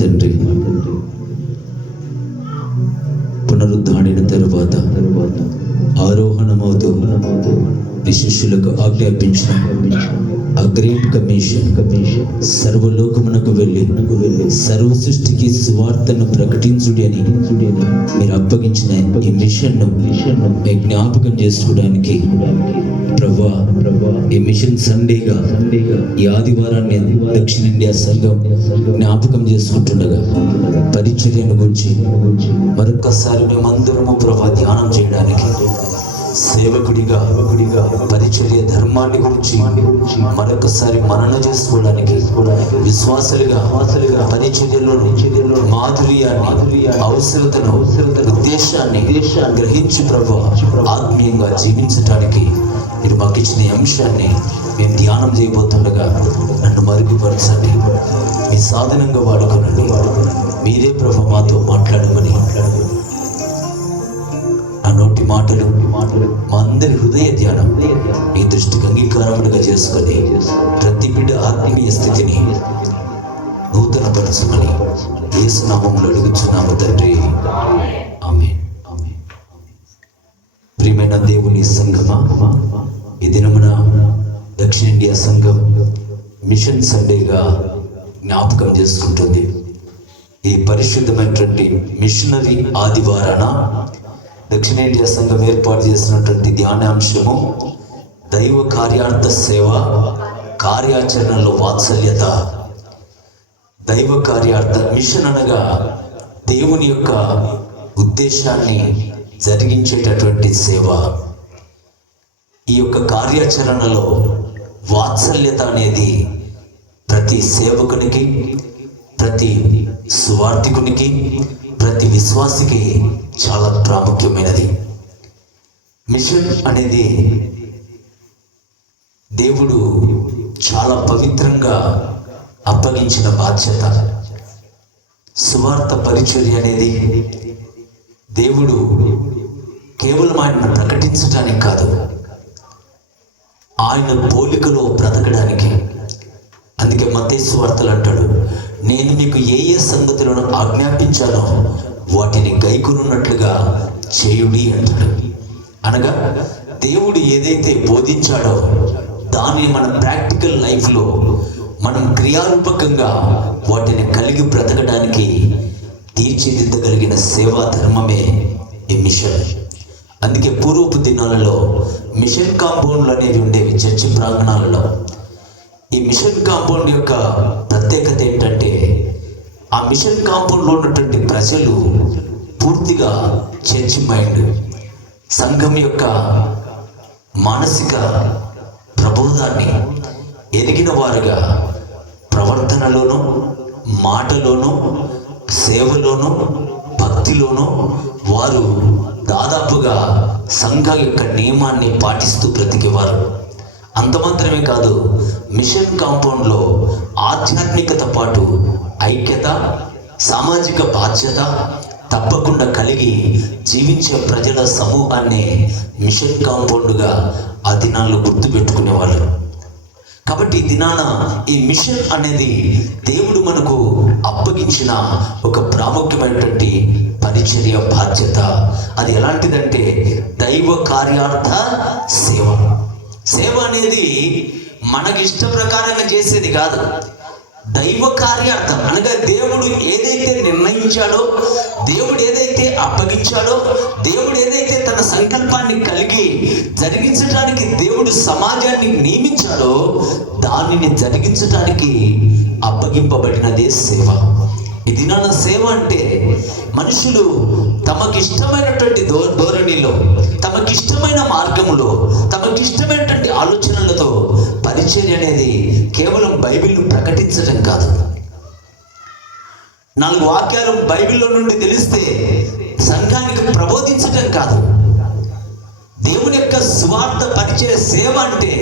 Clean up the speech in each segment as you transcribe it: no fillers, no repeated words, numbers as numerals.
తండ్రి, పునరుద్ధారణ తరువాత ఆరోహణమవుతూ నీ శిష్యులకు ఆజ్ఞాపించిన ఆ గ్రేట్ కమిషన్, సర్వలోకమునకు వెళ్ళి సర్వ సృష్టికి సువార్తను ప్రకటించుడి అని మీరు అప్పగించిన ఈ మిషన్ను జ్ఞాపకం చేసుకోవడానికి ప్రభా, ఈ మిషన్ సండేగా ఈ ఆదివారాన్ని దక్షిణ ఇండియా సంఘం జ్ఞాపకం చేసుకుంటుండగా పరిచర్యను గురించి మరొకసారి మేమందరము ప్రభా ధ్యానం చేయడానికి, సేవకుడిగా పరిచర్య ధర్మాన్ని గురించి మరొకసారి మనన చేసుకోవడానికి, విశ్వాసులుగా పరిచర్యలో మాధుర్యాన్ని, అవసరతను, ఉద్దేశాన్ని గ్రహించి ప్రభు ఆత్మీయంగా జీవించడానికి మీరు మాకు ఇచ్చిన అంశాన్ని మేము ధ్యానం చేయబోతుండగా నన్ను మరుగుపరచండి, మీ సాధనంగా వాడుకోనండి. మీరే ప్రభు మాతో మాట్లాడమని, నా నోటి మాటలు మా అందరి హృదయ ధ్యానం నీ దృష్టికి అంగీకారములుగా చేసుకొని ప్రతి బిడ్డ ఆత్మీయ స్థితిని నూతనపరచమని యేసు నామములో అడుగుచున్నాము తండ్రి, ఆమేన్. ప్రియమైన దేవుని సంఘమా, ఈ దినమున దక్షిణ ఇండియా సంఘం మిషన్ సండేగా జ్ఞాపకం చేసుకుంటుంది. ఈ పరిశుద్ధమైనటువంటి మిషనరీ ఆదివారాన దక్షిణ ఇండియా సంఘం ఏర్పాటు చేసినటువంటి ధ్యానాంశము దైవ కార్యార్థ సేవ, కార్యాచరణలో వాత్సల్యత. దైవ కార్యార్థ మిషన్ అనగా దేవుని యొక్క ఉద్దేశాన్ని జరిగించేటటువంటి సేవ. ఈ యొక్క కార్యాచరణలో వాత్సల్యత అనేది ప్రతి సేవకునికి, ప్రతి సువార్థికునికి, ప్రతి విశ్వాసికి చాలా ప్రాముఖ్యమైనది. మిషన్ అనేది దేవుడు చాలా పవిత్రంగా అప్పగించిన బాధ్యత. సువార్త పరిచర్య అనేది దేవుడు కేవలం ఆయనను ప్రకటించడానికి కాదు, ఆయన పోలికలో బ్రతకడానికి. అందుకే మత్తయి సువార్తలు అంటాడు, నేను నీకు ఏ ఏ సంగతులను ఆజ్ఞాపించానో వాటిని గైకొనున్నట్లుగా చేయుడి అంటాడు. అనగా దేవుడు ఏదైతే బోధించాడో దాన్ని మన ప్రాక్టికల్ లైఫ్లో మనం క్రియారూపకంగా వాటిని కలిగి బ్రతకడానికి తీర్చిదిద్దగలిగిన సేవా ధర్మమే ఈ మిషన్. అందుకే పూర్వపు దినాలలో మిషన్ కాంపౌండ్లు అనేవి ఉండేవి చర్చి ప్రాంగణాలలో. ఈ మిషన్ కాంపౌండ్ యొక్క ప్రత్యేకత ఏంటంటే, ఆ మిషన్ కాంపౌండ్లో ఉన్నటువంటి ప్రజలు పూర్తిగా చర్చి మైండ్, సంఘం యొక్క మానసిక ప్రబోధాన్ని ఎరిగిన వారుగా ప్రవర్తనలోనూ, మాటలోనూ, సేవలోనూ, భక్తిలోనూ వారు దాదాపుగా సంఘ యొక్క నియమాన్ని పాటిస్తూ బ్రతికేవారు. అంత మాత్రమే కాదు, మిషన్ కాంపౌండ్లో ఆధ్యాత్మికత పాటు ఐక్యత, సామాజిక బాధ్యత తప్పకుండా కలిగి జీవించే ప్రజల సమూహాన్ని మిషన్ కాంపౌండ్గా ఆ దినాల్లో గుర్తుపెట్టుకునేవాళ్ళు. కాబట్టి ఈ దినాన ఈ మిషన్ అనేది దేవుడు మనకు అప్పగించిన ఒక ప్రాముఖ్యమైనటువంటి పరిచర్య బాధ్యత. అది ఎలాంటిదంటే దైవ కార్యార్థ సేవ. సేవ అనేది మనకి ఇష్ట ప్రకారంగా చేసేది కాదు, దైవ కార్యార్థం. అనగా దేవుడు ఏదైతే నిర్ణయించాడో, దేవుడు ఏదైతే అప్పగించాడో, దేవుడు ఏదైతే తన సంకల్పాన్ని కలిగి జరిగించడానికి దేవుడు సమాజాన్ని నియమించాడో దానిని జరిగించడానికి అప్పగింపబడినదే సేవ. ఇది నా సేవ అంటే మనుషులు తమకిష్టమైనటువంటి ధోరణిలో, తమకిష్టమైన మార్గంలో, తమకిష్టమైనటువంటి ఆలోచనలతో పరిచర్య అనేది కేవలం బైబిల్ను ప్రకటించడం కాదు. 4 వాక్యాలు బైబిల్లో నుండి తెలిస్తే సంఘానికి ప్రబోధించడం కాదు. దేవుని యొక్క స్వార్థ పరిచయ సేవ అంటే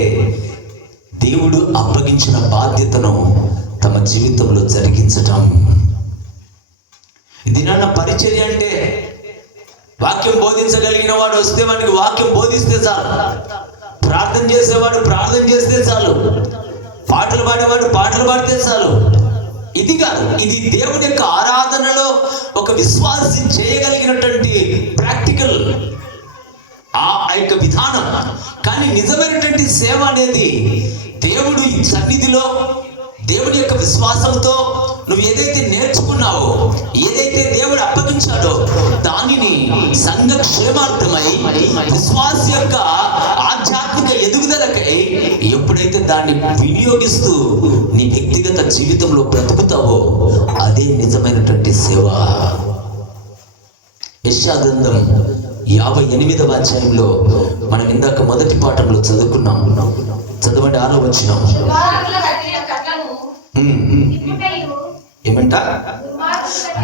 దేవుడు అప్పగించిన బాధ్యతను తమ జీవితంలో జరిగించటం. ఇది నాన్న పరిచర్య అంటే వాక్యం బోధించగలిగిన వాడు వస్తే వాడికి వాక్యం బోధిస్తే చాలు, ప్రార్థన చేసేవాడు ప్రార్థన చేస్తే చాలు, పాటలు పాడేవాడు పాటలు పాడితే చాలు, ఇది కాదు, ఇది దేవుని యొక్క ఆరాధనలో ఒక విశ్వాసి చేయగలిగినటువంటి ప్రాక్టికల్ ఆ యొక్క విధానం. కానీ నిజమైనటువంటి సేవ అనేది దేవుడి సన్నిధిలో దేవుని యొక్క విశ్వాసంతో నువ్వు ఏదైతే నేర్చుకున్నావో, ఏదైతే దేవుడు అప్పగించాడో దానిని సంఘ క్షేమార్థమై విశ్వాస యొక్క ఆధ్యాత్మిక ఎదుగుదలకై ఎప్పుడైతే దాన్ని వినియోగిస్తూ నీ వ్యక్తిగత జీవితంలో బ్రతుకుతావో అదే నిజమైనటువంటి సేవ. యెషయా గ్రంథం 58వ అధ్యాయంలో మనం ఇందాక మొదటి పాఠంలో చదువుకున్నాం. చదవండి 6వ వచనం. ఏమంట?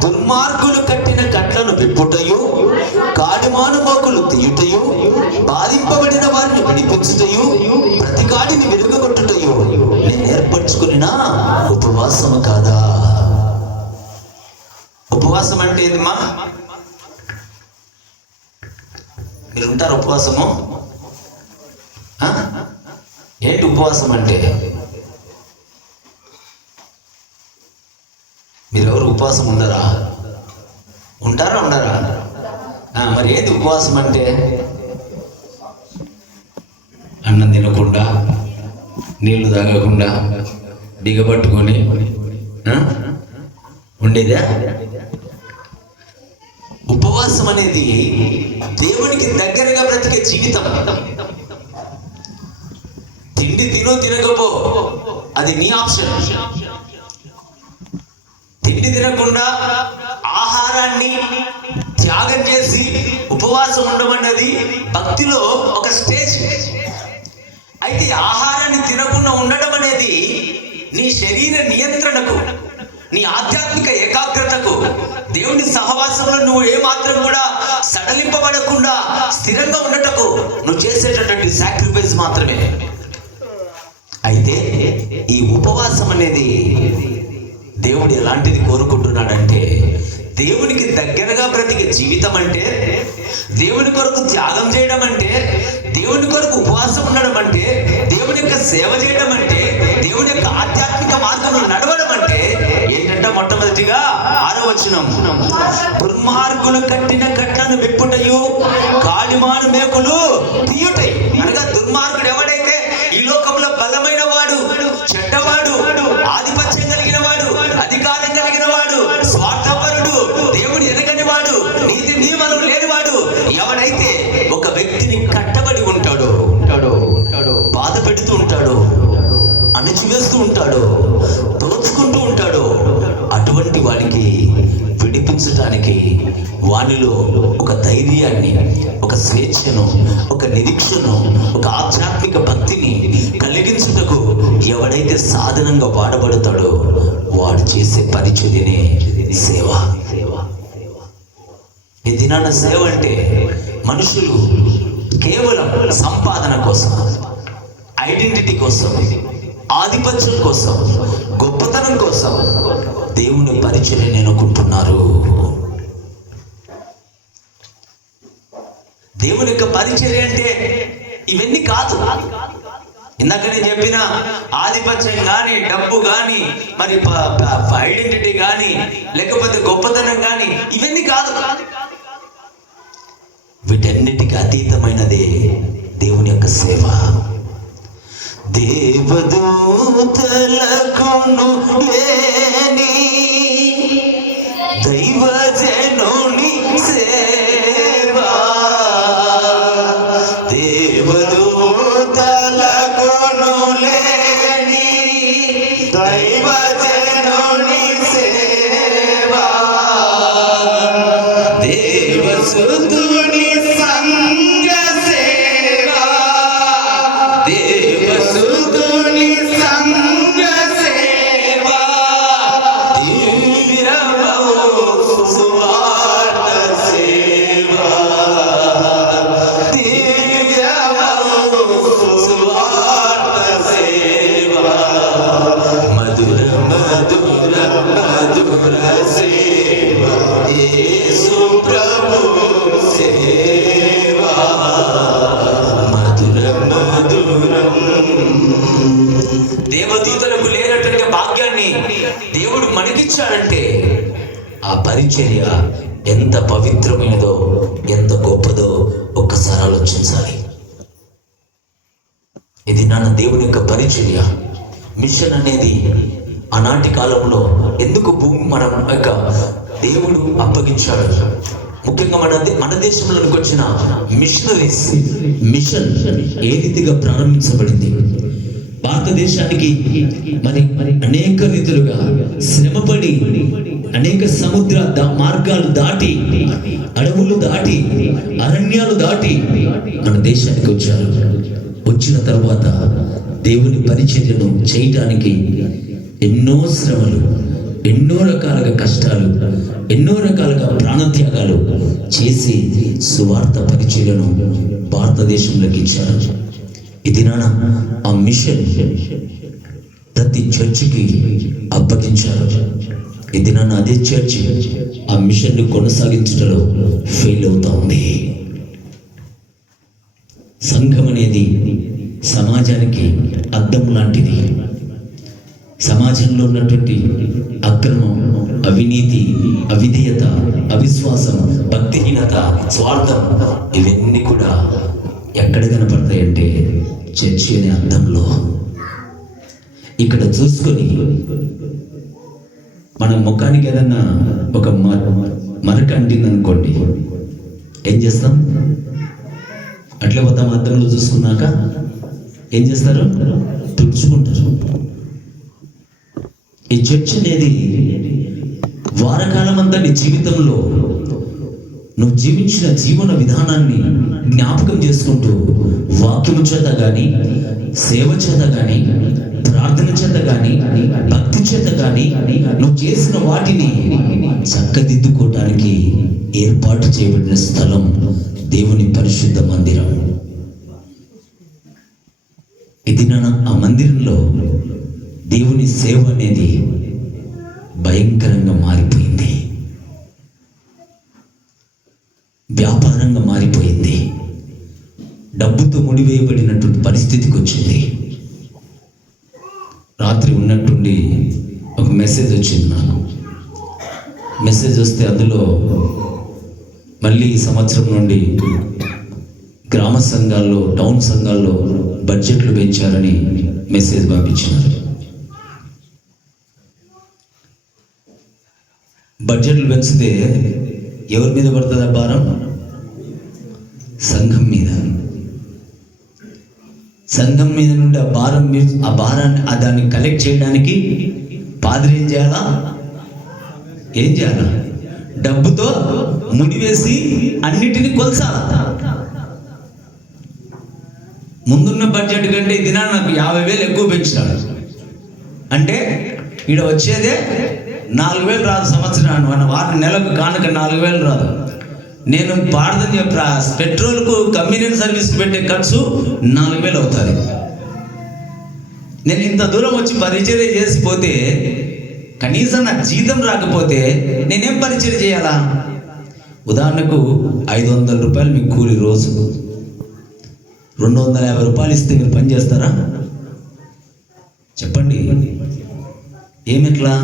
దుర్మార్గులు కట్టిన కట్లను విప్పుటయు, కాడిమాను మోకులు తీయుటయు, బాధింపబడిన వారిని విడిపించుటయు, ప్రతి కాడిని వెలుగగొట్టుటయు నేను ఏర్పరచుకున్న ఉపవాసము కాదా? ఉపవాసం అంటే ఏదిమా? మీరు ఉంటారు ఉపవాసము? ఏంటి ఉపవాసం అంటే? మీరెవరు ఉపవాసం ఉండరా? ఉంటారా ఉండరా? మరి ఏది ఉపవాసం అంటే? అన్నం తినకుండా, నీళ్లు తాగకుండా, బిగపట్టుకొని ఉండేదా? ఉపవాసం అనేది దేవునికి దగ్గరగా బ్రతికే జీవితం. తిండి తినో తినకపో అది నీ ఆప్షన్. తిండి తినకుండా ఆహారాన్ని త్యాగం చేసి ఉపవాసం ఉండమన్నది భక్తిలో ఒక స్టేజ్. అయితే ఆహారాన్ని తినకుండా ఉండడం అనేది నీ శరీర నియంత్రణకు, నీ ఆధ్యాత్మిక ఏకాగ్రతకు, దేవుని సహవాసంలో నువ్వు ఏమాత్రం కూడా సడలింపబడకుండా స్థిరంగా ఉండటకు నువ్వు చేసేటటువంటి సాక్రిఫైస్ మాత్రమే. అయితే ఈ ఉపవాసం అనేది దేవుడు ఎలాంటిది కోరుకుంటున్నాడంటే, దేవునికి దగ్గరగా బ్రతికే జీవితం అంటే, దేవుని కొరకు త్యాగం చేయడం అంటే, దేవుని కొరకు ఉపవాసం ఉండడం అంటే, దేవుని యొక్క సేవ చేయడం అంటే, దేవుని యొక్క ఆధ్యాత్మిక మార్గంలో నడవడం అంటే ఏంటంటే, మొట్టమొదటిగా 6వ వచనం. దుర్మార్గులు కట్టిన కట్లను విప్పుటయు, కాడిమాను మేకులు తీయుటై. అనగా దుర్మార్గుడు ఎవడైతే ఈ లోకంలో బలమైన వాడు, చెడ్డవాడు, ఆధిపత్యం కలిగిన వాడు, అధికారం కలిగిన వాడు, స్వార్థపరుడు, దేవుడు ఎరగని వాడు, నీతి నియమం లేనివాడు ఎవడైతే ఒక వ్యక్తిని కట్టబడి ఉంటాడో, బాధ పెడుతూ ఉంటాడో, అణచివేస్తూ ఉంటాడో, దోచుకుంటూ ఉంటాడో, అటువంటి వాడికి విడిపించడానికి వానిలో ఒక ధైర్యాన్ని, ఒక స్వేచ్ఛను, ఒక నిరీక్షను, ఒక ఆధ్యాత్మిక భక్తిని కలిగించుటకు ఎవడైతే సాధనంగా వాడబడతాడో వాడు చేసే పరిచర్యనే సేవ. ఈ దినాన సేవ అంటే మనుషులు కేవలం సంపాదన కోసం, ఐడెంటిటీ కోసం, ఆధిపత్యం కోసం, గొప్పతనం కోసం దేవుని పరిచర్యని అనుకుంటున్నారు. దేవుని యొక్క పరిచర్య అంటే ఇవన్నీ కాదు. ఇందాక నేను చెప్పిన ఆధిపత్యం కానీ, డబ్బు కానీ, మరి ఐడెంటిటీ కానీ, లేకపోతే గొప్పతనం కానీ ఇవన్నీ కాదు. వీటన్నిటికీ అతీతమైనదే దేవుని యొక్క సేవ. దేవదూతలకును లేని దైవజనుని సేవ, దేవదూతలకును లేని దైవజనుని సేవ, దేవసుతుని సంగ సేవ, దేవసుతుని సంగ సేవ, దివ్యమౌ సువార్త ఆ పరిచర్య ఎంత పవిత్రమైనదో, ఎంత గొప్పదో ఒక్కసారి ఆలోచించాలి. ఇది నాన్న దేవుని యొక్క పరిచర్య. మిషన్ అనేది ఆనాటి కాలంలో ఎందుకు భూమి మనం యొక్క దేవుడు అప్పగించాడు. ముఖ్యంగా మన దేశంలోకి వచ్చిన మిషనరీస్ మిషన్ ఏ రీతిగా ప్రారంభించబడింది. భారతదేశానికి మరి అనేక రీతులుగా శ్రమపడి అనేక సముద్ర మార్గాలు దాటి, అడవులు దాటి, అరణ్యాలు దాటి మన దేశానికి వచ్చారు. వచ్చిన తర్వాత దేవుని పరిచర్యను చేయటానికి ఎన్నో శ్రమలు, ఎన్నో రకాలుగా కష్టాలు, ఎన్నో రకాలుగా ప్రాణత్యాగాలు చేసి సువార్త పరిచర్యను భారతదేశంలోకి ఇచ్చారు. ఇది నాన్న ఆ మిషన్ ప్రతి చర్చికి అప్పగించారు. ఇది నాన్న అదే చర్చి ఆ మిషన్ను కొనసాగించడంలో ఫెయిల్ అవుతా ఉంది. సంఘం అనేది సమాజానికి అద్దం లాంటిది. సమాజంలో ఉన్నటువంటి అక్రమం, అవినీతి, అవిధేయత, అవిశ్వాసం, భక్తిహీనత, స్వార్థం ఇవన్నీ కూడా ఎక్కడ కనపడతాయంటే చర్చి అనే అద్దంలో. ఇక్కడ చూసుకొని మన ముఖానికి ఏదన్నా ఒక మరక అంటింది అనుకోండి, ఏం చేస్తాం? అట్లే పోతాం. అద్దంలో చూసుకున్నాక ఏం చేస్తారు? తుడుచుకుంటారు. ఈ చర్చ్ అనేది వారకాలం అంతా నీ జీవితంలో నువ్వు జీవించిన జీవన విధానాన్ని జ్ఞాపకం చేసుకుంటూ వాక్యము చేత కానీ, సేవ చేత కానీ, ప్రార్థన చేత కానీ, భక్తి చేత కానీ నువ్వు చేసిన వాటిని చక్కదిద్దుకోవటానికి ఏర్పాటు చేయబడిన స్థలం దేవుని పరిశుద్ధ మందిరం. ఇది ఆ మందిరంలో దేవుని సేవ అనేది భయంకరంగా మారిపోయింది, వ్యాపారంగా మారిపోయింది, డబ్బుతో ముడివేయబడినటువంటి పరిస్థితికి వచ్చింది. రాత్రి ఉన్నట్టుండి ఒక మెసేజ్ వచ్చింది నాకు. మెసేజ్ వస్తే అందులో మళ్ళీ ఈ సంవత్సరం నుండి గ్రామ సంఘాల్లో, టౌన్ సంఘాల్లో బడ్జెట్లు పెంచారని మెసేజ్ పంపించినారు. బడ్జెట్లు పెంచితే ఎవరి మీద పడుతుంది ఆ భారం? సంఘం మీద. సంఘం మీద నుండి ఆ భారాన్ని దాన్ని కలెక్ట్ చేయడానికి పాద్రి ఏం చేయాలా? డబ్బుతో ముడివేసి అన్నిటినీ కొలసాలా. ముందున్న బడ్జెట్ కంటే ఈ దినాన్ని నాకు 50,000 ఎక్కువ పెంచినాడు అంటే ఈడ వచ్చేదే 4,000 రాదు సంవత్సరాన్ని. మన వారి నెలకు కానుక 4,000 రాదు. నేను పాడదని చెప్పా, పెట్రోల్కు కమ్యూనిటీ సర్వీస్కి పెట్టే ఖర్చు 4,000 అవుతుంది. నేను ఇంత దూరం వచ్చి పరిచర్య చేసిపోతే కనీసం నాకు జీతం రాకపోతే నేనేం పరిచర్య చేయాలా? ఉదాహరణకు 500 రూపాయలు మీకు కూలి, రోజు 250 రూపాయలు ఇస్తే మీరు పని చేస్తారా? చెప్పండి. ఏమిట్లా?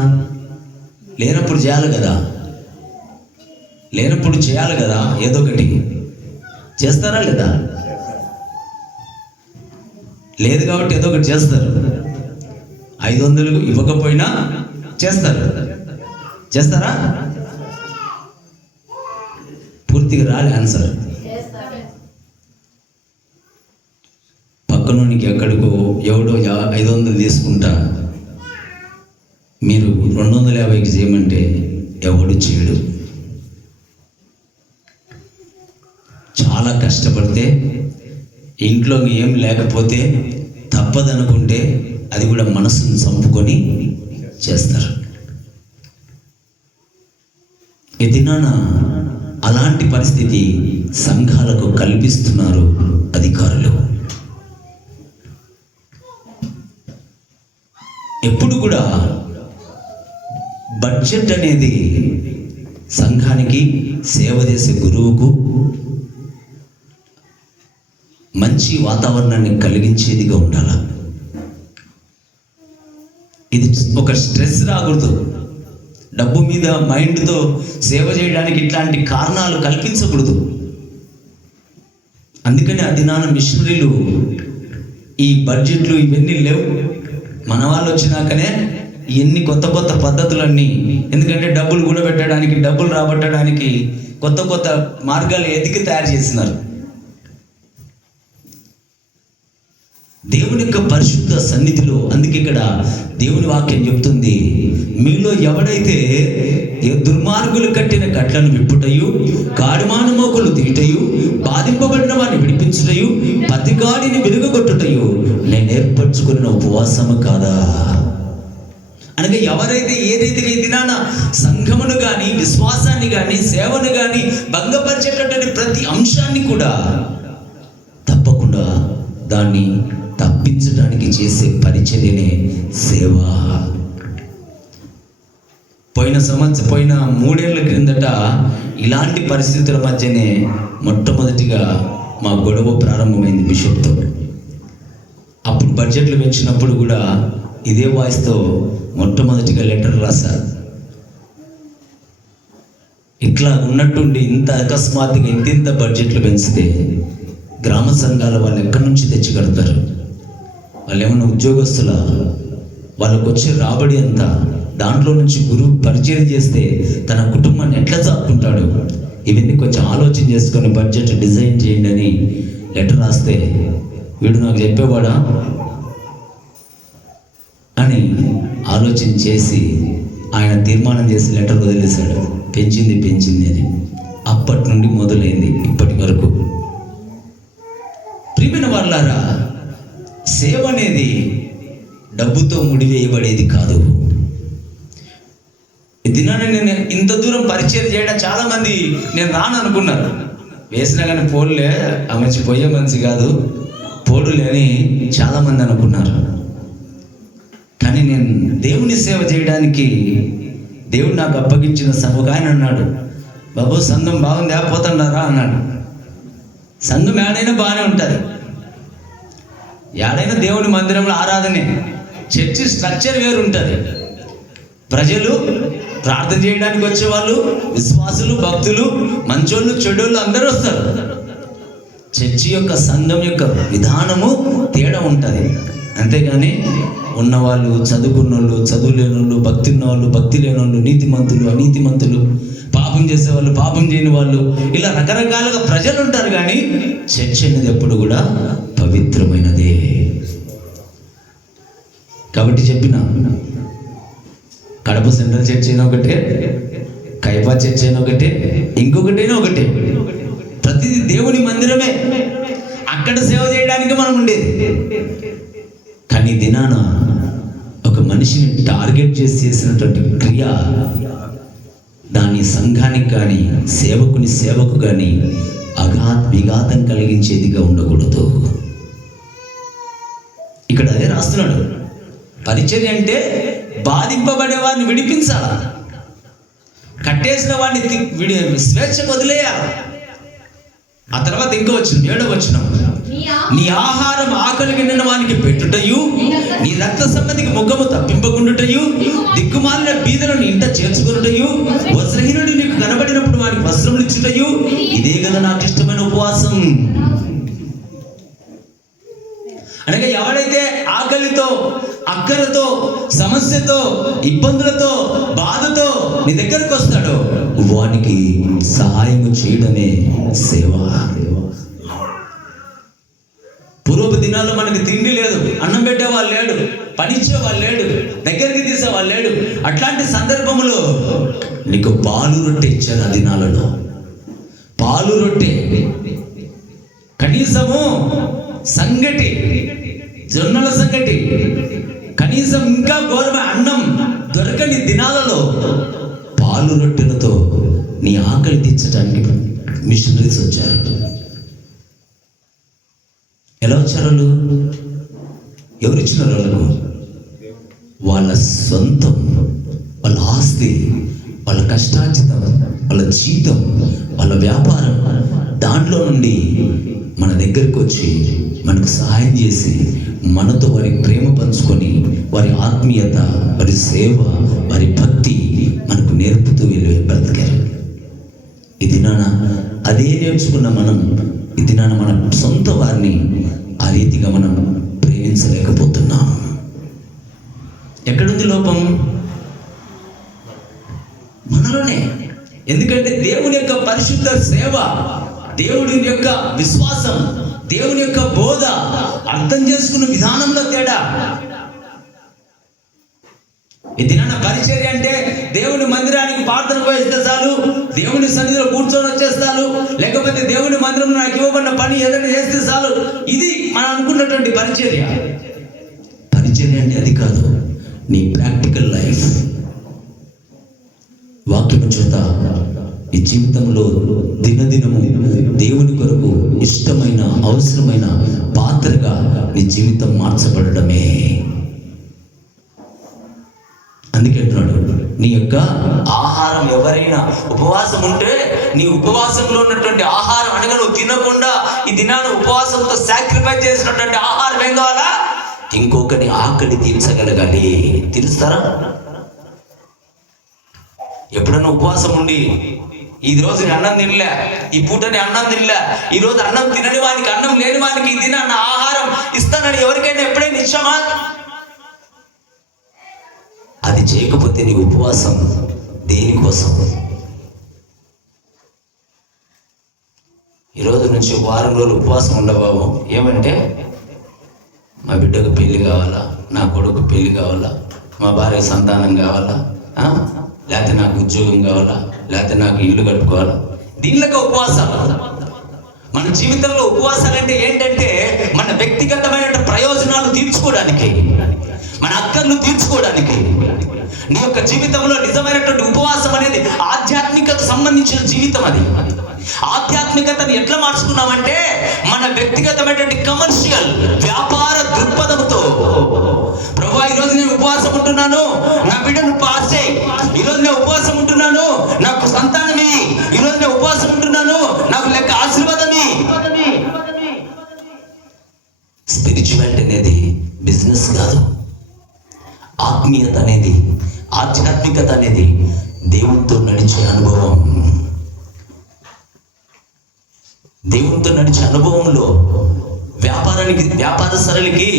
లేనప్పుడు చేయాలి కదా, ఏదో ఒకటి చేస్తారా లేదా? లేదు కాబట్టి ఏదో ఒకటి చేస్తారు. 500 ఇవ్వకపోయినా చేస్తారా? పూర్తిగా రాలే ఆన్సర్. పక్కనోనికి ఎక్కడికో ఎవడో 500 తీసుకుంటా, మీరు 250కి చేయమంటే ఎవడు చేయడు. చాలా కష్టపడితే, ఇంట్లో ఏం లేకపోతే, తప్పదనుకుంటే అది కూడా మనసును చంపుకొని చేస్తారు. ఇది అలాంటి పరిస్థితి సంఘాలకు కల్పిస్తున్నారు అధికారులు. ఎప్పుడు కూడా బడ్జెట్ అనేది సంఘానికి, సేవ చేసే గురువుకు మంచి వాతావరణాన్ని కలిగించేదిగా ఉండాలి. ఇది ఒక స్ట్రెస్ రాకూడదు. డబ్బు మీద మైండ్తో సేవ చేయడానికి ఇట్లాంటి కారణాలు కల్పించకూడదు. అందుకని ఆ దినాన మిషనరీలు ఈ బడ్జెట్లు ఇవన్నీ లేవు. మన వాళ్ళు వచ్చినాకనే ఎన్ని కొత్త కొత్త పద్ధతులన్నీ, ఎందుకంటే డబ్బులు కూడా పెట్టడానికి, డబ్బులు రాబట్టడానికి కొత్త కొత్త మార్గాలు ఎదికి తయారు చేసినారు. దేవుని యొక్క పరిశుద్ధ సన్నిధిలో, అందుకే ఇక్కడ దేవుని వాక్యం చెప్తుంది, మీలో ఎవడైతే దుర్మార్గులు కట్టిన కట్లను విప్పుటయు, కాడుమాను మోకులు తీటయు, బాధింపబడిన వారిని విడిపించుటయు, పతిగాడిని వెలుగగొట్టుటయు నేను ఏర్పరచుకున్న ఉపవాసము కాదా? అనగా ఎవరైతే ఏ రీతిగా ఈ దినాన సంఘమును కానీ, విశ్వాసాన్ని కానీ, సేవను కానీ భంగపరిచేటటువంటి ప్రతి అంశాన్ని కూడా తప్పకుండా దాన్ని తప్పించడానికి చేసే పరిచర్యనే సేవ. పోయిన 3 ఏళ్ల క్రిందట ఇలాంటి పరిస్థితుల మధ్యనే మొట్టమొదటిగా మా గొడవ ప్రారంభమైంది బిషప్తో. అప్పుడు బడ్జెట్లు పెంచినప్పుడు కూడా ఇదే వాయిస్తో మొట్టమొదటిగా లెటర్ రాశారు. ఇట్లా ఉన్నట్టుండి ఇంత అకస్మాత్తుగా ఇంత బడ్జెట్లు పెంచితే గ్రామ సంఘాల వాళ్ళు ఎక్కడి నుంచి తెచ్చి కడతారు? వాళ్ళు ఏమన్నా ఉద్యోగస్తుల? వాళ్ళకు వచ్చే రాబడి అంతా దాంట్లో నుంచి గురువు పరిచయం చేస్తే తన కుటుంబాన్ని ఎట్లా చాపుకుంటాడు? ఇవన్నీ కొంచెం ఆలోచన చేసుకొని బడ్జెట్ డిజైన్ చేయండి అని లెటర్ రాస్తే వీడు నాకు చెప్పేవాడా అని ఆలోచన చేసి ఆయన తీర్మానం చేసి లెటర్ వదిలేశాడు. పెంచింది అని. అప్పటి నుండి మొదలైంది ఇప్పటి వరకు. ప్రియమైన వాళ్ళారా, సేవ అనేది డబ్బుతో ముడివేయబడేది కాదు. దినాన నేను ఇంత దూరం పరిచయం చేయడం చాలామంది నేను రాను అనుకున్నారు. వేసినా కానీ పోడులే, ఆ మంచి పోయే మనిషి కాదు, పోడులే అని చాలామంది అనుకున్నారు. కానీ నేను దేవుని సేవ చేయడానికి దేవుడు నాకు అప్పగించిన సభకు ఆయన అన్నాడు, బాబు సంఘం బాగుంది పోతుండారా అన్నాడు. సంఘం ఏడైనా బాగానే ఉంటుంది, ఏడైనా దేవుని మందిరంలో ఆరాధనే, చర్చి స్ట్రక్చర్ వేరు ఉంటుంది. ప్రజలు ప్రార్థన చేయడానికి వచ్చేవాళ్ళు, విశ్వాసులు, భక్తులు, మంచోళ్ళు, చెడోళ్ళు అందరూ వస్తారు. చర్చి యొక్క సంఘం యొక్క విధానము తేడా ఉంటుంది. అంతేగాని ఉన్నవాళ్ళు, చదువుకున్నోళ్ళు, చదువు లేనోళ్ళు, భక్తి ఉన్నవాళ్ళు, భక్తి లేనోళ్ళు, నీతిమంతులు, అనీతిమంతులు, పాపం చేసేవాళ్ళు, పాపం చేయని వాళ్ళు, ఇలా రకరకాలుగా ప్రజలు ఉంటారు. కానీ చర్చ్ అనేది ఎప్పుడు కూడా పవిత్రమైనదే. కాబట్టి చెప్పిన కడప సెంట్రల్ చర్చ్ అయినా ఒకటే, కైపా చర్చ్ అయినా ఒకటే, ఇంకొకటైనా ఒకటే, ప్రతిదీ దేవుని మందిరమే. అక్కడ సేవ చేయడానికి మనం ఉండేది. కానీ దినాన ఒక మనిషిని టార్గెట్ చేసి చేసినటువంటి క్రియ దాని సంఘానికి కానీ, సేవకు కానీ విఘాతం కలిగించేదిగా ఉండకూడదు. ఇక్కడ అదే రాస్తున్నాడు. పరిచర్య అంటే బాధింపబడే వారిని విడిపించాలా, కట్టేసిన వాడిని స్వేచ్ఛకు వదిలేయాలి. ఆ తర్వాత ఇంకో వచ్చిన 7వ వచనం, నీ ఆహారం ఆకలిగిన వానికి పెట్టుటయు, నీ రక్త సంబంధికి ముఖము తప్పింపకుండుటయు, దిక్కుమాలిన బీదలను ఇంట చేర్చుకున్నటయు, వస్త్రహీనుడు నీకు కనబడినప్పుడు వానికి వస్త్రములు ఇచ్చుటయు, ఇదే కదా నాకు ఇష్టమైన ఉపవాసం. అనగా ఎవడైతే ఆకలితో, అక్కరతో, సమస్యతో, ఇబ్బందులతో, బాధతో నీ దగ్గరకు వస్తాడో వానికి సహాయం చేయడమే సేవ. పూర్వపు దినాల్లో మనకి తిండి లేదు, అన్నం పెట్టేవాళ్ళు లేడు, పనిచ్చేవాళ్ళు లేడు, దగ్గరికి తీసేవాళ్ళు లేడు. అట్లాంటి సందర్భంలో నీకు పాలు రొట్టె ఇచ్చారు. ఆ దినాలలో పాలు రొట్టె, కనీసము సంగటి, జొన్నల సంగటి, కనీసం ఇంకా గోధుమ అన్నం దొరకని దినాలలో పాలు రొట్టెలతో నీ ఆకలి తీర్చడానికి మిషనరీస్ వచ్చారు. ఎలా వచ్చారు వాళ్ళు? ఎవరిచ్చినారు వాళ్ళకు? వాళ్ళ సొంతం, వాళ్ళ ఆస్తి, వాళ్ళ కష్టార్జితం, వాళ్ళ జీతం, వాళ్ళ వ్యాపారం, దాంట్లో నుండి మన దగ్గరికి వచ్చి మనకు సహాయం చేసి మనతో వారి ప్రేమ పంచుకొని వారి ఆత్మీయత, వారి సేవ, వారి భక్తి, మనకు నేర్పుతూ వెళ్ళి బ్రతికారు. ఈ దినాన అదే నేర్చుకున్న మనం ఈ దినాన మన సొంత వారిని ఆ రీతిగా మనం ప్రేమించలేకపోతున్నాం. ఎక్కడుంది లోపం? మనలోనే. ఎందుకంటే దేవుని యొక్క పరిశుద్ధ సేవ, దేవుడి యొక్క విశ్వాసం, దేవుని యొక్క బోధ అర్థం చేసుకున్న విధానంలో తేడా. ఈ దినాన పరిచర్య అంటే దేవుని మందిరానికి ప్రార్థన పోయిస్తే చాలు, దేవుని సన్నిధిలో కూర్చొని వచ్చేస్తాను, లేకపోతే దేవుని మందిరంలో నాకు ఇవ్వబడిన పని ఏదైనా చేస్తే చాలు. ఇది మనం అనుకున్నటువంటి పరిచర్య. పరిచర్య అంటే అది కాదు. నీ ప్రాక్టికల్ లైఫ్, వాక్యము చేత ఈ జీవితంలో దినదినము దేవుని కొరకు ఇష్టమైన అవసరమైన పాత్రగా నీ జీవితం మార్చబడమే. అందుకే అంటున్నాడు, నీ యొక్క ఆహారం, ఎవరైనా ఉపవాసం ఉంటే నీ ఉపవాసంలో ఉన్నటువంటి ఆహారం అనగా నువ్వు తినకుండా ఈ దినాన్ని ఉపవాసంతో సాక్రిఫైస్ చేసినటువంటి ఆహారం ఏం కావాలా? ఇంకొకటి ఆకలి తీర్చగలగాలి. తీరుస్తారా? ఎప్పుడన్నా ఉపవాసం ఉండి ఈ రోజు అన్నం తినలే, ఈ పూటని అన్నం తినలే, ఈ రోజు అన్నం తినని వానికి, అన్నం లేని వానికి ఈ దినాన్న ఆహారం ఇస్తానని ఎవరికైనా ఎప్పుడైనా ఇచ్చామా? అది చేయకపోతే నీ ఉపవాసం దేనికోసం? ఈరోజు నుంచి వారం రోజులు ఉపవాసం ఉండబాబు. ఏమంటే మా బిడ్డకు పెళ్లి కావాలా, నా కొడుకు పెళ్లి కావాలా, మా భార్య సంతానం కావాలా, లేకపోతే నాకు ఉద్యోగం కావాలా, లేకపోతే నాకు ఇల్లు కట్టుకోవాలా. దీనిలో ఉపవాసాలు. మన జీవితంలో ఉపవాసాలు అంటే ఏంటంటే మన వ్యక్తిగతమైన ప్రయోజనాలు తీర్చుకోవడానికి, మన అక్కర్లు తీర్చుకోవడానికి. నీ యొక్క జీవితంలో నిజమైనటువంటి ఉపవాసం అనేది ఆధ్యాత్మికత సంబంధించిన జీవితం. అది ఆధ్యాత్మికతను ఎట్లా మార్చుకున్నామంటే మన వ్యక్తిగతమైనటువంటి కమర్షియల్ వ్యాపార దృక్పథంతో, ప్రభువా ఈరోజు నేను ఉపవాసం ఉంటున్నాను, నా బిడ్డను పాస్ చేయి. ఈరోజు నేను ఉపవాసం ఉంటున్నాను, నాకు సంతానమి. ఈరోజు నేను ఉపవాసం ఉంటున్నాను, నాకు లెక్క ఆశీర్వాదమి. స్పిరిచువాలిటీ అనేది బిజినెస్ కాదు. ఆత్మీయత అనేది, ఆధ్యాత్మికత అనేది దేవునితో నడిచే అనుభవం. దేవునితో నడిచే అనుభవంలో వ్యాపారస్తులకి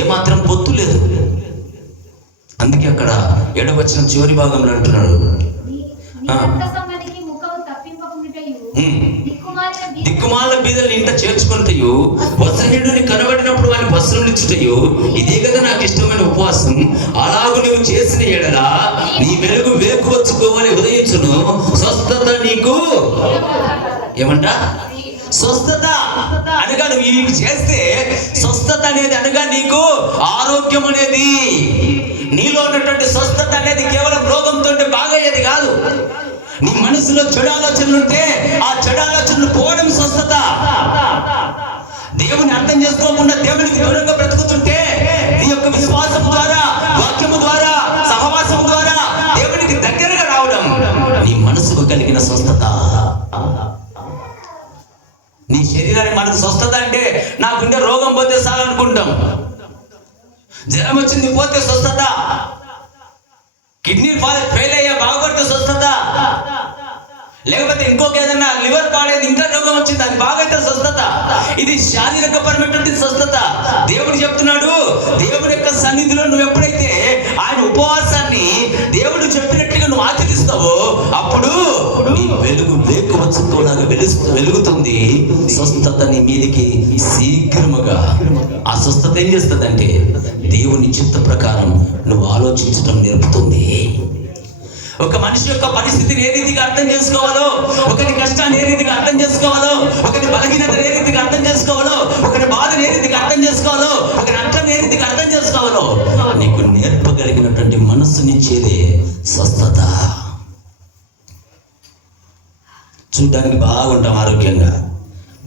ఏమాత్రం పొత్తు లేదు. అందుకే అక్కడ 7వ వచనం చివరి భాగంలో అంటున్నాడు, దిక్కుమాల బీదలు ఇంట చేర్చుకుంటాయో, వసహీనుని కనబడినప్పుడు వాని వస్త్రములు ఇచ్చుటయో, ఇదే కదా నాకు ఇష్టమైన ఉపవాసం. అలాగూ నువ్వు చేసిన ఎడల నీ వెలుగు వేకువచ్చుకోవాలి, ఉదయించును, స్వస్థత నీకు. ఏమంటా? స్వస్థత అనగా నువ్వు ఇవి చేస్తే స్వస్థత అనేది అనగా నీకు ఆరోగ్యం అనేది, నీలో ఉన్నటువంటి స్వస్థత అనేది కేవలం రోగంతో బాగయ్యేది కాదు. నీ మనసులో చెడు ఆలోచనలు ఉంటే ఆ చెడు ఆలోచనలు పోవడం స్వస్థత. దేవుని అర్థం చేసుకోకుండా దేవునికి దూరంగా బ్రతుకుతుంటే నీ యొక్క విశ్వాసం ద్వారా, వాక్యము ద్వారా, సహవాసం ద్వారా దేవునికి దగ్గరగా రావడం నీ మనసుకు కలిగిన స్వస్థత. నీ శరీరానికి మనకు స్వస్థత అంటే నాకుంటే రోగం పోతే చాలనుకుంటాం, జ్వరం వచ్చింది పోతే స్వస్థత, కిడ్నీ ఫెయిల్ అయ్యా బాగుపడితే స్వస్థత, లేకపోతే ఇంకొక ఏదన్నా లివర్ పాడేది ఇంకా రోగం వచ్చింది అది బాగైతే స్వస్థత. ఇది శారీరకపరమైనటువంటి స్వస్థత. దేవుడు చెప్తున్నాడు, దేవుడి యొక్క సన్నిధిలో నువ్వు ఎప్పుడైతే ఆయన ఉపవాసాన్ని దేవుడు చెప్పినట్లుగా నువ్వు ఆచరిస్తావో అప్పుడు నీ వెలుగు వేకువచ్చుకోలాగా వెలుగుతుంది. స్వస్థత నీ మీదికి శీఘ్రముగా. ఆ స్వస్థత ఏం చేస్తుందంటే దేవుని చిత్త ప్రకారం నువ్వు ఆలోచించడం నేర్పుతుంది. ఒక మనిషి యొక్క పరిస్థితిని ఏ రీతిగా అర్థం చేసుకోవాలో, ఒకరి కష్టాన్ని ఏ రీతిగా అర్థం చేసుకోవాలో, ఒకరి బలహీనతను ఏ రీతిగా అర్థం చేసుకోవాలో, ఒకరి బాధను ఏ రీతిగా అర్థం చేసుకోవాలో, ఒకరి అర్థం ఏ రీతిగా అర్థం చేసుకోవాలో నీకు నేర్పగలిగినటువంటి మనస్సునిచ్చేదే స్వస్థత. చూడ్డానికి బాగుంటాం ఆరోగ్యంగా,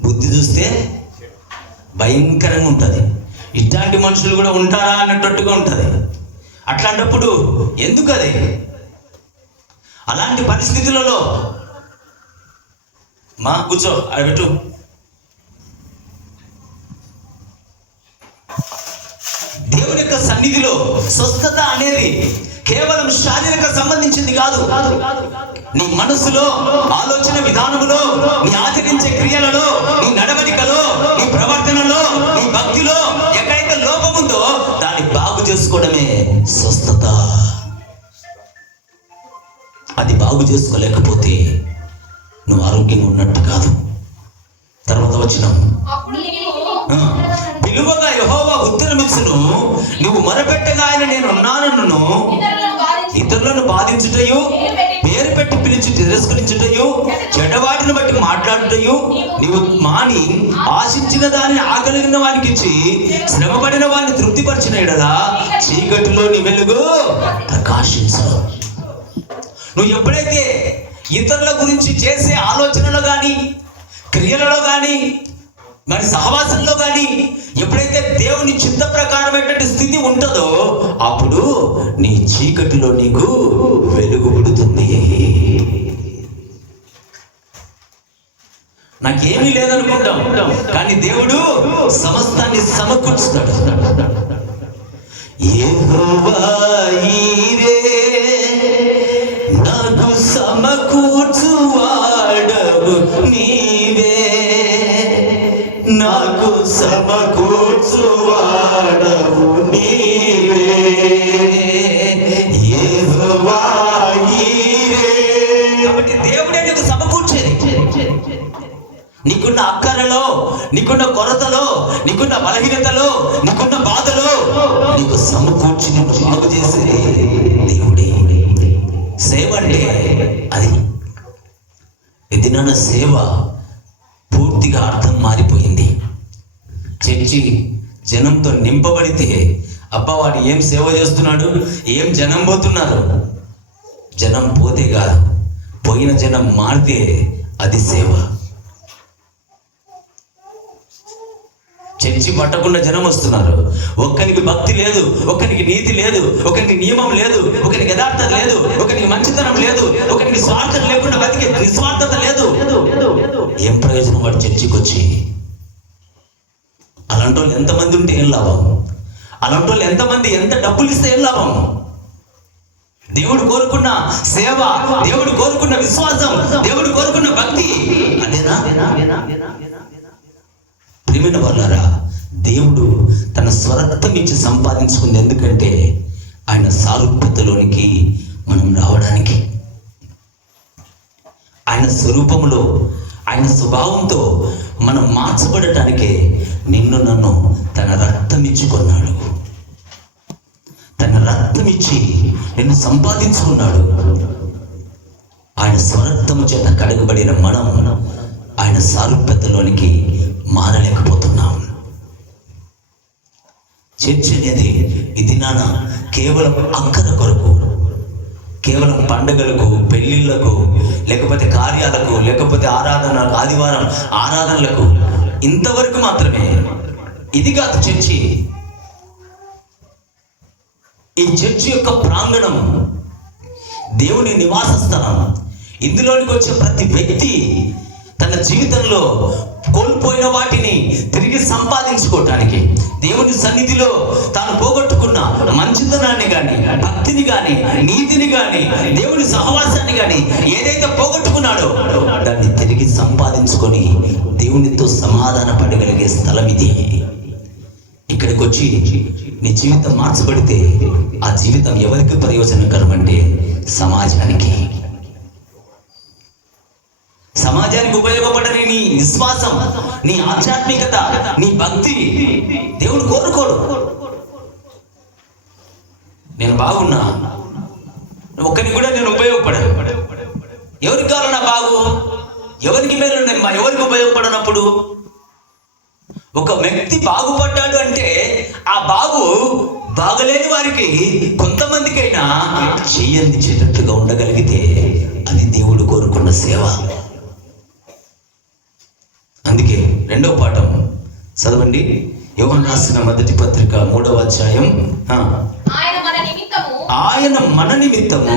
బుద్ధి చూస్తే భయంకరంగా ఉంటుంది. ఇట్లాంటి మనుషులు కూడా ఉంటారా అన్నట్టుగా ఉంటుంది. అట్లాంటప్పుడు ఎందుకు అది? అలాంటి పరిస్థితులలో మా కూర్చో అది పెట్టు. దేవుని యొక్క సన్నిధిలో స్వస్థత అనేది కేవలం శారీరక సంబంధించింది కాదు. నీ మనసులో, ఆలోచన విధానములో, నీ ఆచరించే క్రియలలో, నీ నడవడికలో, నీ ప్రవర్తనలో, నీ భక్తిలో ఎక్కడైతే లోపం ఉందో దాన్ని బాగు చేసుకోవడమే స్వస్థత. అది బాగు చేసుకోలేకపోతే నువ్వు ఆరోగ్యంగా ఉన్నట్టు కాదు. తర్వాత వచనం, పిలువగా యెహోవా ఉత్తరమిచ్చును, నువ్వు మొరపెట్టగా ఆయన నేను ఉన్నానను. ఇతరులను బాధించుటయు, పేరు పెట్టి పిలిచి తిరస్కరించుటయు, చెడ్డవాటిని బట్టి మాట్లాడుటయు నీవు మాని, ఆశించిన దాన్ని ఆకలిగిన వానికి ఇచ్చి శ్రమపడిన వారిని తృప్తిపరిచిన ఎడలా చీకటిలో నీ వెలుగు ప్రకాశించు. నువ్వు ఎప్పుడైతే ఇతరుల గురించి చేసే ఆలోచనలో కానీ, క్రియలలో కానీ, మరి సహవాసంలో కానీ ఎప్పుడైతే దేవుని చిత్త ప్రకారమైనటువంటి స్థితి ఉంటుందో అప్పుడు నీ చీకటిలో నీకు వెలుగు పుడుతుంది. నాకేమీ లేదనుకుంటాం, కానీ దేవుడు సమస్తాన్ని సమకూర్చుతాడు. యెహోవా ఈరే నాకు సమకూర్చువాడవు నీవే, నాకు సమకూర్చువాడవు నీవే. యెహోవా ఈరే. కాబట్టి దేవుడే నీకు సమకూర్చేది. నీకున్న అక్కరలో, నీకున్న కొరతలో, నీకున్న బలహీనతలో, నీకున్న బాధలో నీకు సమకూర్చి నిన్ను బాగు చేసేది దేవుడే. సేవ అంటే అది. ఇది నా సేవ పూర్తిగా అర్థం మారిపోయింది. చర్చి జనంతో నింపబడితే అబ్బవాడు ఏం సేవ చేస్తున్నాడు, ఏం జనం పోతున్నారు. జనం పోతే కాదు, పోయిన జనం మారితే అది సేవ. చర్చి పట్టకుండా జనం వస్తున్నారు. ఒక్కరికి భక్తి లేదు, ఒక్కరికి నీతి లేదు, ఒకరికి నియమం లేదు, ఒకరికి యథార్థత లేదు, ఒకరికి మంచితనం లేదు, ఒకరికి స్వార్థం లేకుండా బతికే నిస్వార్థత లేదు. ఏం ప్రయోజనం వాడు చర్చికి వచ్చి? అలాంటి వాళ్ళు ఎంతమంది ఉంటే ఏం లాభం? అలాంటి వాళ్ళు ఎంతమంది ఎంత డబ్బులు ఇస్తే ఏం లాభం? దేవుడు కోరుకున్న సేవ, దేవుడు కోరుకున్న విశ్వాసం, దేవుడు కోరుకున్న భక్తి అదేనా? ప్రియమైన వాళ్ళారా, దేవుడు తన స్వరక్తం ఇచ్చి సంపాదించుకుంది ఎందుకంటే ఆయన సారూప్యతలోనికి మనం రావడానికి, ఆయన స్వరూపంలో, ఆయన స్వభావంతో మనం మార్చబడటానికే నిన్ను నన్ను తన రక్తం ఇచ్చి కొన్నాడు. తన రక్తం ఇచ్చి నిన్ను సంపాదించుకున్నాడు. ఆయన స్వరక్తము చేత కడగబడిన మనం ఆయన సారూప్యతలోనికి మారలేకపోతున్నాం. చర్చ్ అనేది ఇది నాన్న కేవలం అక్కర కొరకు, కేవలం పండుగలకు, పెళ్లిళ్లకు, లేకపోతే కార్యాలకు, లేకపోతే ఆదివారం ఆరాధనలకు ఇంతవరకు మాత్రమే. ఇది కాదు చర్చి. ఈ చర్చి యొక్క ప్రాంగణం దేవుని నివాస స్థలం. ఇందులోనికి వచ్చే ప్రతి వ్యక్తి తన జీవితంలో కోల్పోయిన వాటిని తిరిగి సంపాదించుకోవటానికి, దేవుని సన్నిధిలో తాను పోగొట్టుకున్న మంచితనాన్ని కానీ, భక్తిని కానీ, నీతిని కానీ, దేవుని సహవాసాన్ని కానీ ఏదైతే పోగొట్టుకున్నాడో దాన్ని తిరిగి సంపాదించుకొని దేవునితో సమాధాన పడగలిగే స్థలం ఇది. ఇక్కడికి వచ్చి నీ జీవితం మార్చబడితే ఆ జీవితం ఎవరికి ప్రయోజనకరం అంటే సమాజానికి. సమాజానికి ఉపయోగపడని నీ విశ్వాసం, నీ ఆధ్యాత్మికత, నీ భక్తి దేవుడు కోరుకోడు. నేను బాగున్నా, ఒక్కరికి కూడా నేను ఉపయోగపడను. ఎవరికి కావాలి నా బాగు? ఎవరికి మేలు? నేను ఎవరికి ఉపయోగపడనప్పుడు? ఒక వ్యక్తి బాగుపడ్డాడు అంటే ఆ బాగు బాగలేని వారికి కొంతమందికైనా చెయ్యందించేటట్టుగా ఉండగలిగితే అది దేవుడు కోరుకున్న సేవ. అందుకే రెండవ పాఠం చదవండి. యోహాను రాసిన మొదటి పత్రిక 3వ అధ్యాయం. ఆయన మన నిమిత్తము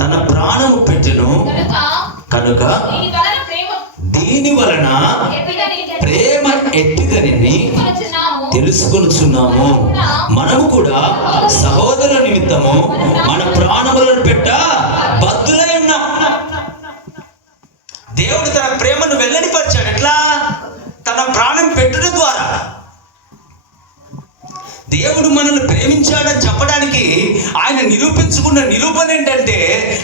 తన ప్రాణము పెట్టెను కనుక దీని వలన ప్రేమ ఎట్టిదని తెలుసుకొనుచున్నాము. తెలుసుకొనుచున్నాము. మనము కూడా సహోదరుల నిమిత్తము మన ప్రాణములను పెట్ట బద్దులై ఉన్నాం. దేవుడు తన ప్రేమను వెల్లడిపరిచాడు. ఎట్లా? తన ప్రాణం పెట్టడం ద్వారా. దేవుడు మనల్ని ప్రేమించాడని చెప్పడానికి ఆయన నిరూపించుకున్న నిరూపణ ఏంటంటే,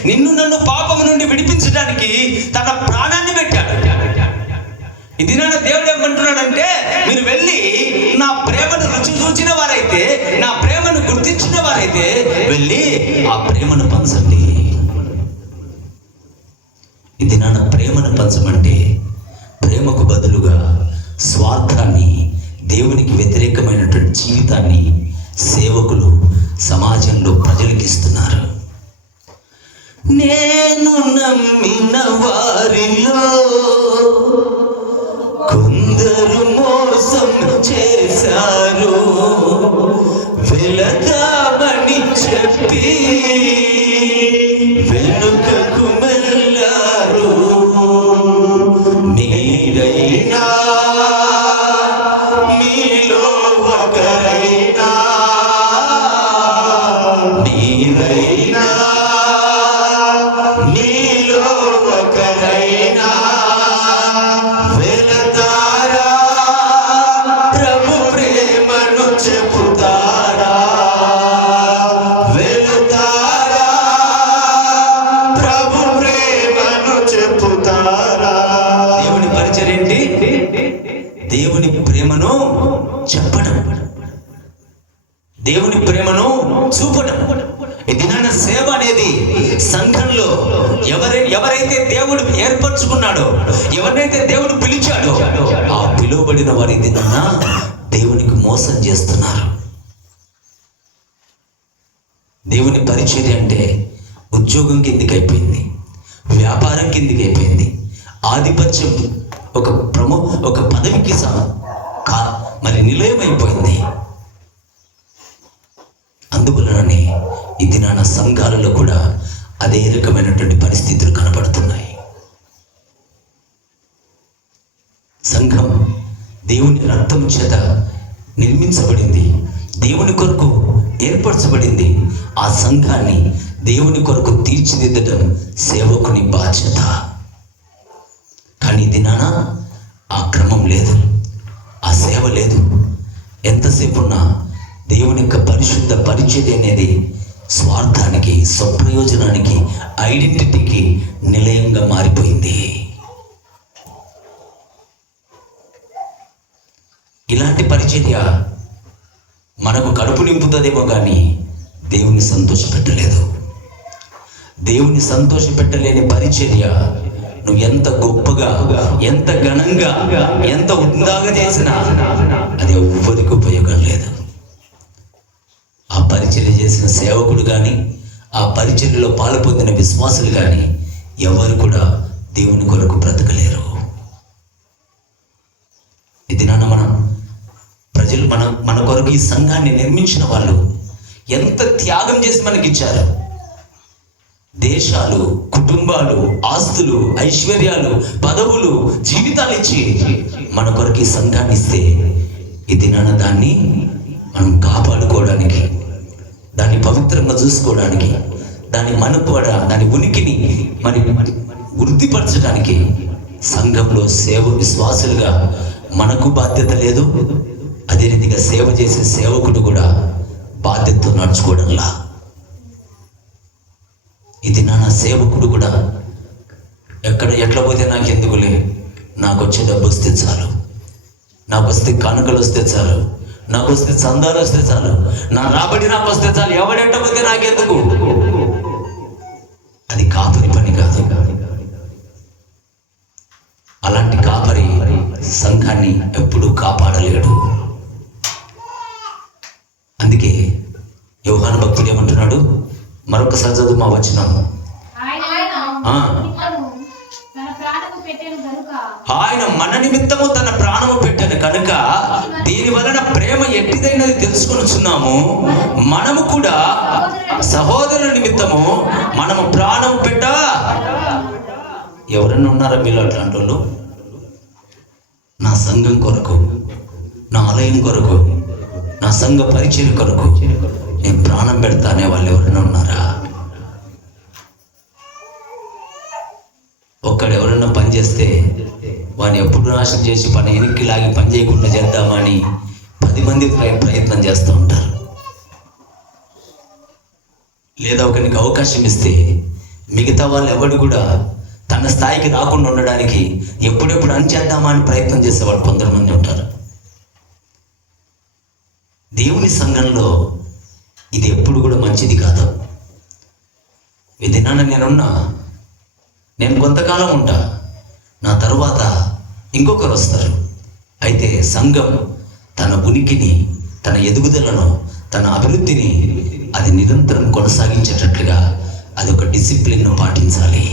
నిన్ను నన్ను పాపము నుండి విడిపించడానికి తన ప్రాణాన్ని పెట్టాడు. ఇది నాన్న దేవుడు ఏమంటున్నాడంటే, మీరు వెళ్ళి నా ప్రేమను రుచి చూచిన వారైతే, నా ప్రేమను గుర్తించిన వారైతే వెళ్ళి ఆ ప్రేమను పంచండి. ఇది నాన్న ప్రేమను పంచమంటే, ప్రేమకు బదులుగా స్వార్థాన్ని, దేవునికి వ్యతిరేకమైనటువంటి జీవితాన్ని సేవకులు సమాజంలో ప్రజలకు ఇస్తున్నారు. నేను నమ్మిన వారిలో కొందరు మోసం చేశారు, వెళదామని చెప్పి వెనుకకు వెళ్ళారు. నీరైనా మీలో ఒకరైనా, నీరైనా మీలో ఒకరైనా వెళతారా? ప్రభు ప్రేమను చెబుతారా? వెళతారా? ప్రభు ప్రేమను చెబుతారా? దేవుని పరిచయం ఏంటి? దేవుని ప్రేమను చెప్పడం, దేవుని ప్రేమను చూపడం. ఇది నా సేవ అనేది సంఘంలో ఎవరైతే దేవుడు ఏర్పరచుకున్నాడో, ఎవరినైతే దేవుడు పిలిచాడో, ఆ పిలువబడిన వారి దినాన దేవునికి మోసం చేస్తున్నారు. దేవుని పరిచర్య అంటే ఉద్యోగం కిందికి అయిపోయింది, వ్యాపారం కిందికి అయిపోయింది, ఆధిపత్యం ఒక పదవికి మరి నిలయమైపోయింది. అందువలననే ఇది నా సంఘాలలో కూడా అదే రకమైనటువంటి పరిస్థితులు కనబడుతున్నాయి. సంఘం దేవుని రక్తం చేత నిర్మించబడింది, దేవుని కొరకు ఏర్పరచబడింది. ఆ సంఘాన్ని దేవుని కొరకు తీర్చిదిద్దడం సేవకుని బాధ్యత. కానీ దినాన ఆ క్రమం లేదు, ఆ సేవ లేదు. ఎంతసేపు ఉన్నా దేవుని యొక్క పరిశుద్ధ పరిచర్య అనేది స్వార్థానికి, స్వప్రయోజనానికి, ఐడెంటిటీకి నిలయంగా మారిపోయింది. ఇలాంటి పరిచర్య మనకు కడుపు నింపుతుందేమో కానీ దేవుని సంతోషపెట్టలేదు. దేవుని సంతోషపెట్టలేని పరిచర్య నువ్వు ఎంత గొప్పగా, ఎంత ఘనంగా, ఎంత ఉందాగా చేసినా అది ఎవ్వరికి ఉపయోగం లేదు. ఆ పరిచర్య చేసిన సేవకుడు కానీ, ఆ పరిచర్యలో పాలు పొందిన విశ్వాసులు కానీ ఎవరు కూడా దేవుని కొరకు బ్రతకలేరు. ఇది నాన్న ప్రజలు మన కొరకు ఈ సంఘాన్ని నిర్మించిన వాళ్ళు ఎంత త్యాగం చేసి మనకిచ్చారు. దేశాలు, కుటుంబాలు, ఆస్తులు, ఐశ్వర్యాలు, పదవులు, జీవితాలు ఇచ్చి మన కొరకు ఈ సంఘాన్ని ఇస్తే ఇది నాన్న దాన్ని మనం కాపాడుకోవడానికి, దాన్ని పవిత్రంగా చూసుకోవడానికి, దాని ఉనికిని మరి వృద్ధిపరచడానికి సంఘంలో సేవ విశ్వాసులుగా మనకు బాధ్యత లేదు. అదే రీతిగా సేవ చేసే సేవకుడు కూడా బాధ్యతతో నడుచుకోవడంలా. ఇది నా సేవకుడు కూడా ఎట్లా పోతే నాకు ఎందుకులే, నాకు వచ్చే డబ్బు వస్తే చాలు, నాకు వస్తే కానుకలు వస్తే చాలు, నాకు వస్తే చందాలు వస్తే చాలు, నా రాబడి నాకు వస్తే చాలు, ఎవడెట్టపోతే నాకెందుకు. అది కాపరి పని కాదు. అలాంటి కాపరి సంఘాన్ని ఎప్పుడూ కాపాడలేడు. అందుకే యోహాను భక్తుడు ఏమంటున్నాడు? మరొకసారి చదువు మా వచనం. ఆయన మన నిమిత్తము తన ప్రాణము పెట్టాను కనుక దీని వలన ప్రేమ ఎట్టిదైనది తెలుసుకొనుచున్నాము. మనము కూడా సహోదరుల నిమిత్తము మనము ప్రాణం పెట్టా. ఎవరైనా ఉన్నారా మీలో అట్లాంటి వాళ్ళు? నా సంఘం కొరకు, నా ఆలయం కొరకు, నా సంఘ పరిచయం కొరకు నేను ప్రాణం పెడతా అనే వాళ్ళు ఎవరైనా ఉన్నారా? ఒక్కడు ఎవరైనా పని చేస్తే వాడిని ఎప్పుడు నాశనం చేసి పని వెనక్కి లాగి పని చేయకుండా చేద్దామని 10 మంది ప్రయత్నం చేస్తూ ఉంటారు. లేదా ఒకరికి అవకాశం ఇస్తే మిగతా వాళ్ళు ఎవడు కూడా తన స్థాయికి రాకుండా ఉండడానికి ఎప్పుడెప్పుడు అనిచేద్దామా అని ప్రయత్నం చేసేవాళ్ళు కొందరు ఉంటారు. దేవుని సంఘంలో ఇది ఎప్పుడు కూడా మంచిది కాదు. ఈ దినాన నేను కొంతకాలం ఉంటా, నా తరువాత ఇంకొకరు వస్తారు. అయితే సంఘం తన ఉనికిని, తన ఎదుగుదలను, తన అభివృద్ధిని అది నిరంతరం కొనసాగించేటట్లుగా అది ఒక డిసిప్లిన్ను పాటించాలి.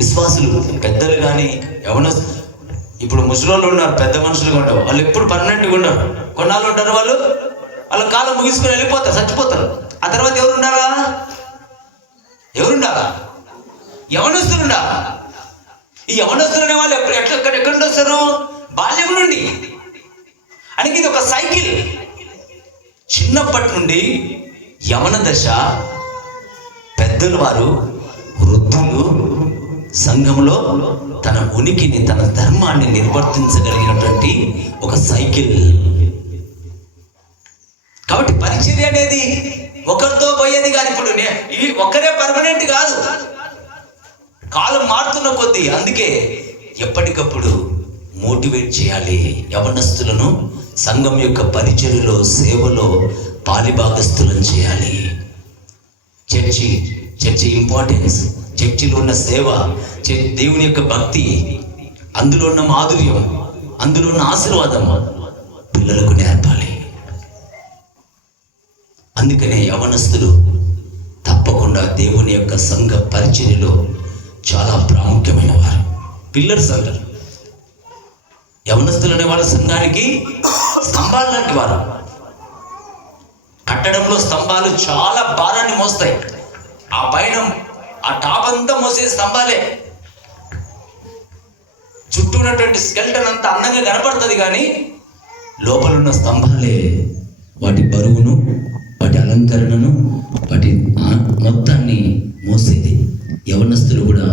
విశ్వాసులు పెద్దలు కానీ ఎవరో ఇప్పుడు ముసలోళ్ళు ఉన్నారు, పెద్ద మనుషులుగా ఉంటారు, వాళ్ళు ఎప్పుడు పర్మనెంట్గా ఉండరు. కొన్నాళ్ళు ఉంటారు, వాళ్ళ కాలం ముగించుకొని వెళ్ళిపోతారు, చచ్చిపోతారు. ఆ తర్వాత ఎవరుండాలా? యవనస్తులుండా. ఈ యవనస్తులు అనే వాళ్ళు ఎక్కడి నుండి వస్తారు? బాల్యం నుండి. అని ఇది ఒక సైకిల్. చిన్నప్పటి నుండి యవన దశ, పెద్దల వారు, వృద్ధులు సంఘంలో తన ఉనికిని, తన ధర్మాన్ని నిర్వర్తించగలిగినటువంటి ఒక సైకిల్. కాబట్టి పరిచర్య అనేది ఒకరితో పోయేది కాదు. ఇప్పుడు ఇవి ఒక్కరే పర్మనెంట్ కాదు, కాలం మారుతున్న కొద్దీ. అందుకే ఎప్పటికప్పుడు మోటివేట్ చేయాలి యవనస్తులను. సంఘం యొక్క పరిచర్యలో, సేవలో పాలిభాగస్తులను చేయాలి. చర్చి ఇంపార్టెన్స్, చర్చిలో ఉన్న సేవ, దేవుని యొక్క భక్తి, అందులో ఉన్న మాధుర్యం, అందులో ఉన్న ఆశీర్వాదం పిల్లలకు నేర్పాలి. అందుకనే యవనస్తులు తప్పకుండా దేవుని యొక్క సంఘ పరిచర్యలో చాలా ప్రాముఖ్యమైన వారు, పిల్లర్స్ అంటారు. యవనస్తులు అనే వాళ్ళ సంఘానికి స్తంభాలు లాంటి వారు. కట్టడంలో స్తంభాలు చాలా భారాన్ని మోస్తాయి. ఆ పైన ఆ టాప్ అంతా మోసే స్తంభాలే. చుట్టూ ఉన్నటువంటి స్కెల్టన్ అంతా అందంగా కనపడుతుంది, కానీ లోపల ఉన్న స్తంభాలే వాటి బరువును, వాటి అలంకరణను, వాటి మొత్తాన్ని మోసేది. యవనస్తులు కూడా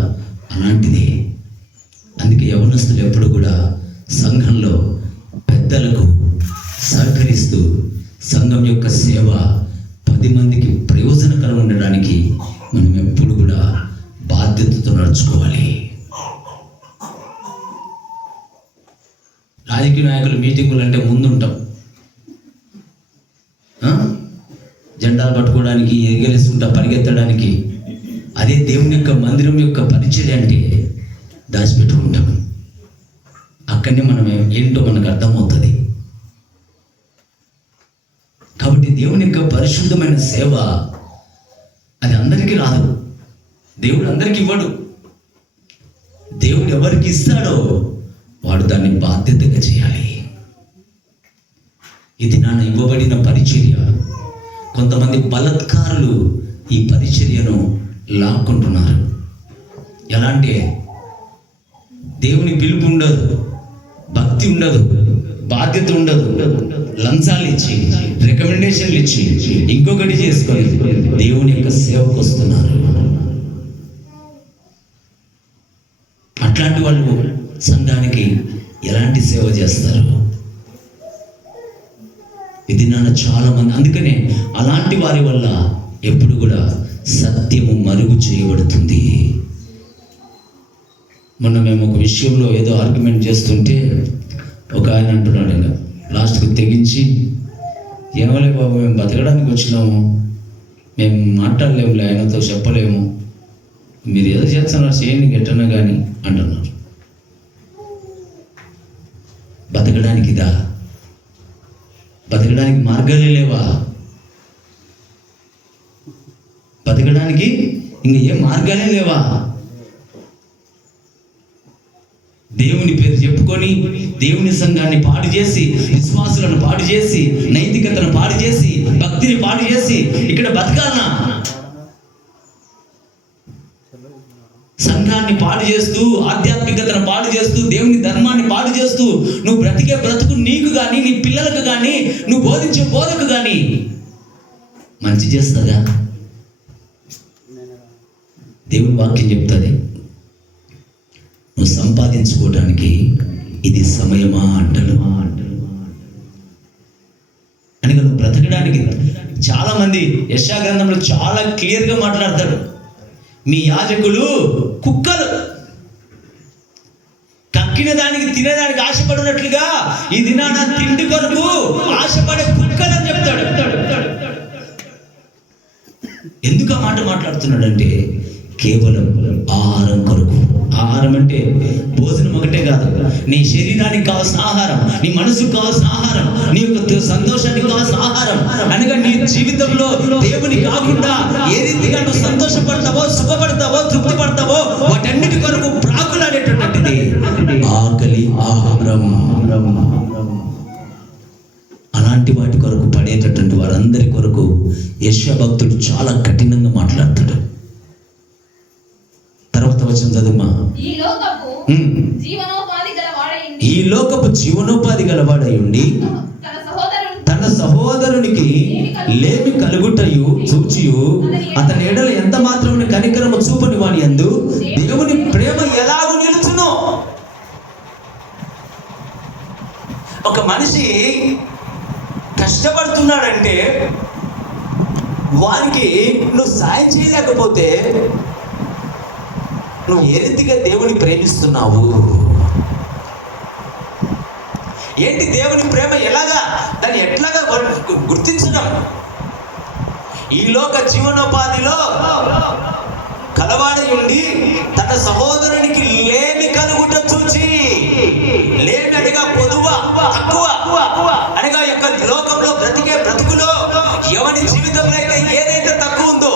అలాంటిది. అందుకే యవనస్తులు ఎప్పుడు కూడా సంఘంలో పెద్దలకు సహకరిస్తూ సంఘం యొక్క సేవ 10 మందికి ప్రయోజనకరం ఉండడానికి మనం ఎప్పుడు కూడా బాధ్యతతో నడుచుకోవాలి. రాజకీయ నాయకులు మీటింగులు అంటే ముందుంటాం, జెండాలు పట్టుకోవడానికి, ఎగరేసుకుంటా పరిగెత్తడానికి. అదే దేవుని యొక్క మందిరం యొక్క పరిచర్య అంటే దాచిపెట్టుకుంటాం. అక్కడనే మనం ఏంటో మనకు అర్థమవుతుంది. కాబట్టి దేవుని యొక్క పరిశుద్ధమైన సేవ అది అందరికీ రాదు. దేవుడు అందరికీ ఇవ్వడు. దేవుడు ఎవరికి ఇస్తాడో వాడు దాన్ని బాధ్యతగా చేయాలి. ఇది నాన్న ఇవ్వబడిన పరిచర్య. కొంతమంది బలత్కారులు ఈ పరిచర్యను లాక్కుంటున్నారు. ఎలా అంటే దేవుని పిలుపు ఉండదు, భక్తి ఉండదు, బాధ్యత ఉండదు, లంచాలు ఇచ్చి, రికమెండేషన్లు ఇచ్చి, ఇంకొకటి చేసుకొని దేవుని యొక్క సేవకు వస్తున్నారు. అట్లాంటి వాళ్ళు సంఘానికి ఎలాంటి సేవ చేస్తారు? ఇది నాన్న చాలా మంది. అందుకనే అలాంటి వారి వల్ల ఎప్పుడు కూడా సత్యము మరుగు చేయబడుతుంది. మొన్న మేము ఒక విషయంలో ఏదో ఆర్గ్యుమెంట్ చేస్తుంటే ఒక ఆయన అంటున్నాడు, ఇంకా లాస్ట్కి తెగించి, ఏమలే బాబు, మేము బతకడానికి వచ్చినాము, మేము మాట్లాడలేములే, ఆయనతో చెప్పలేము, మీరు ఏదో చేస్తున్నారు చేయండి గెట్టన్నా కానీ అంటున్నారు. బతకడానికి ఇదా? బతకడానికి మార్గాలే లేవా? బతకడానికి ఇంక ఏ మార్గాలే లేవా? దేవుని పేరు చెప్పుకొని దేవుని సంఘాన్ని పాడు చేసి, విశ్వాసులను పాడు చేసి, నైతికతను పాడు చేసి, భక్తిని పాడు చేసి ఇక్కడ బతకాలనా? సంఘాన్ని పాడు చేస్తూ, ఆధ్యాత్మికతను పాడు చేస్తూ, దేవుని ధర్మాన్ని పాడు చేస్తూ, నువ్వు బ్రతికే బ్రతుకు నీకు కానీ, నీ పిల్లలకు కానీ, నువ్వు బోధించే బోధకు కానీ మంచి చేస్తుందా? దేవుని వాక్యం చెప్తుంది, నువ్వు సంపాదించుకోవడానికి ఇది సమయమా అంటాడు. అనగా నువ్వు బ్రతకడానికి చాలా మంది యెషయా గ్రంథంలో చాలా క్లియర్గా మాట్లాడతాడు. మీ యాజకులు కుక్కలు, కక్కిన దానికి తినేదానికి ఆశపడినట్లుగా ఈ దినాన తిండి కొరకు ఆశపడే కుక్కలు అని చెప్తాడు. ఎందుకు ఆ మాట మాట్లాడుతున్నాడంటే కేవలం ఆహారం కొరకు. ఆహారం అంటే భోజనం ఒకటే కాదు, నీ శరీరానికి కావాల్సిన ఆహారం, నీ మనసుకు కావాల్సిన ఆహారం, నీ యొక్క సంతోషానికి కావాల్సిన ఆహారం. అనగా నీ జీవితంలో దేవుని కాకుండా ఏ రీతిగా నువ్వు సంతోషపడతావో, సుఖపడతావో, తృప్తి పడతావో వాటన్నిటి కొరకు ప్రాకులాడేటటువంటిది ఆకలి ఆహారం. అలాంటి వాటి కొరకు పడేటటువంటి వారందరి కొరకు యెషయా భక్తుడు చాలా కఠినంగా మాట్లాడతాడు. తర్వాత వచనం చదువుమా. ఈ లోకపు జీవనోపాధి గలవాడై ఉండి తన సహోదరునికి లేమి కలుగుటయు చూచియు అతని ఎడల ఎంత మాత్రమున కనికరము చూపని వాని యందు దేవుని ప్రేమ ఎలాగూ నిలుచును. ఒక మనిషి కష్టపడుతున్నాడంటే వానికి నువ్వు సాయం చేయలేకపోతే నువ్వు ఏ రీతిగా దేవుని ప్రేమిస్తున్నావు? ఏంటి దేవుని ప్రేమ? ఎలాగా దాన్ని ఎట్లాగా గుర్తించడం? ఈ లోక జీవనోపాధిలో కలవాడై ఉండి తన సహోదరునికి లేమి కలుగుట చూచి, లేమి అనగా పొదువ, తక్కువ అనగా యొక్క లోకంలో బ్రతికే బ్రతుకులో ఎవరి జీవితంలో అయితే ఏదైతే తక్కువ ఉందో,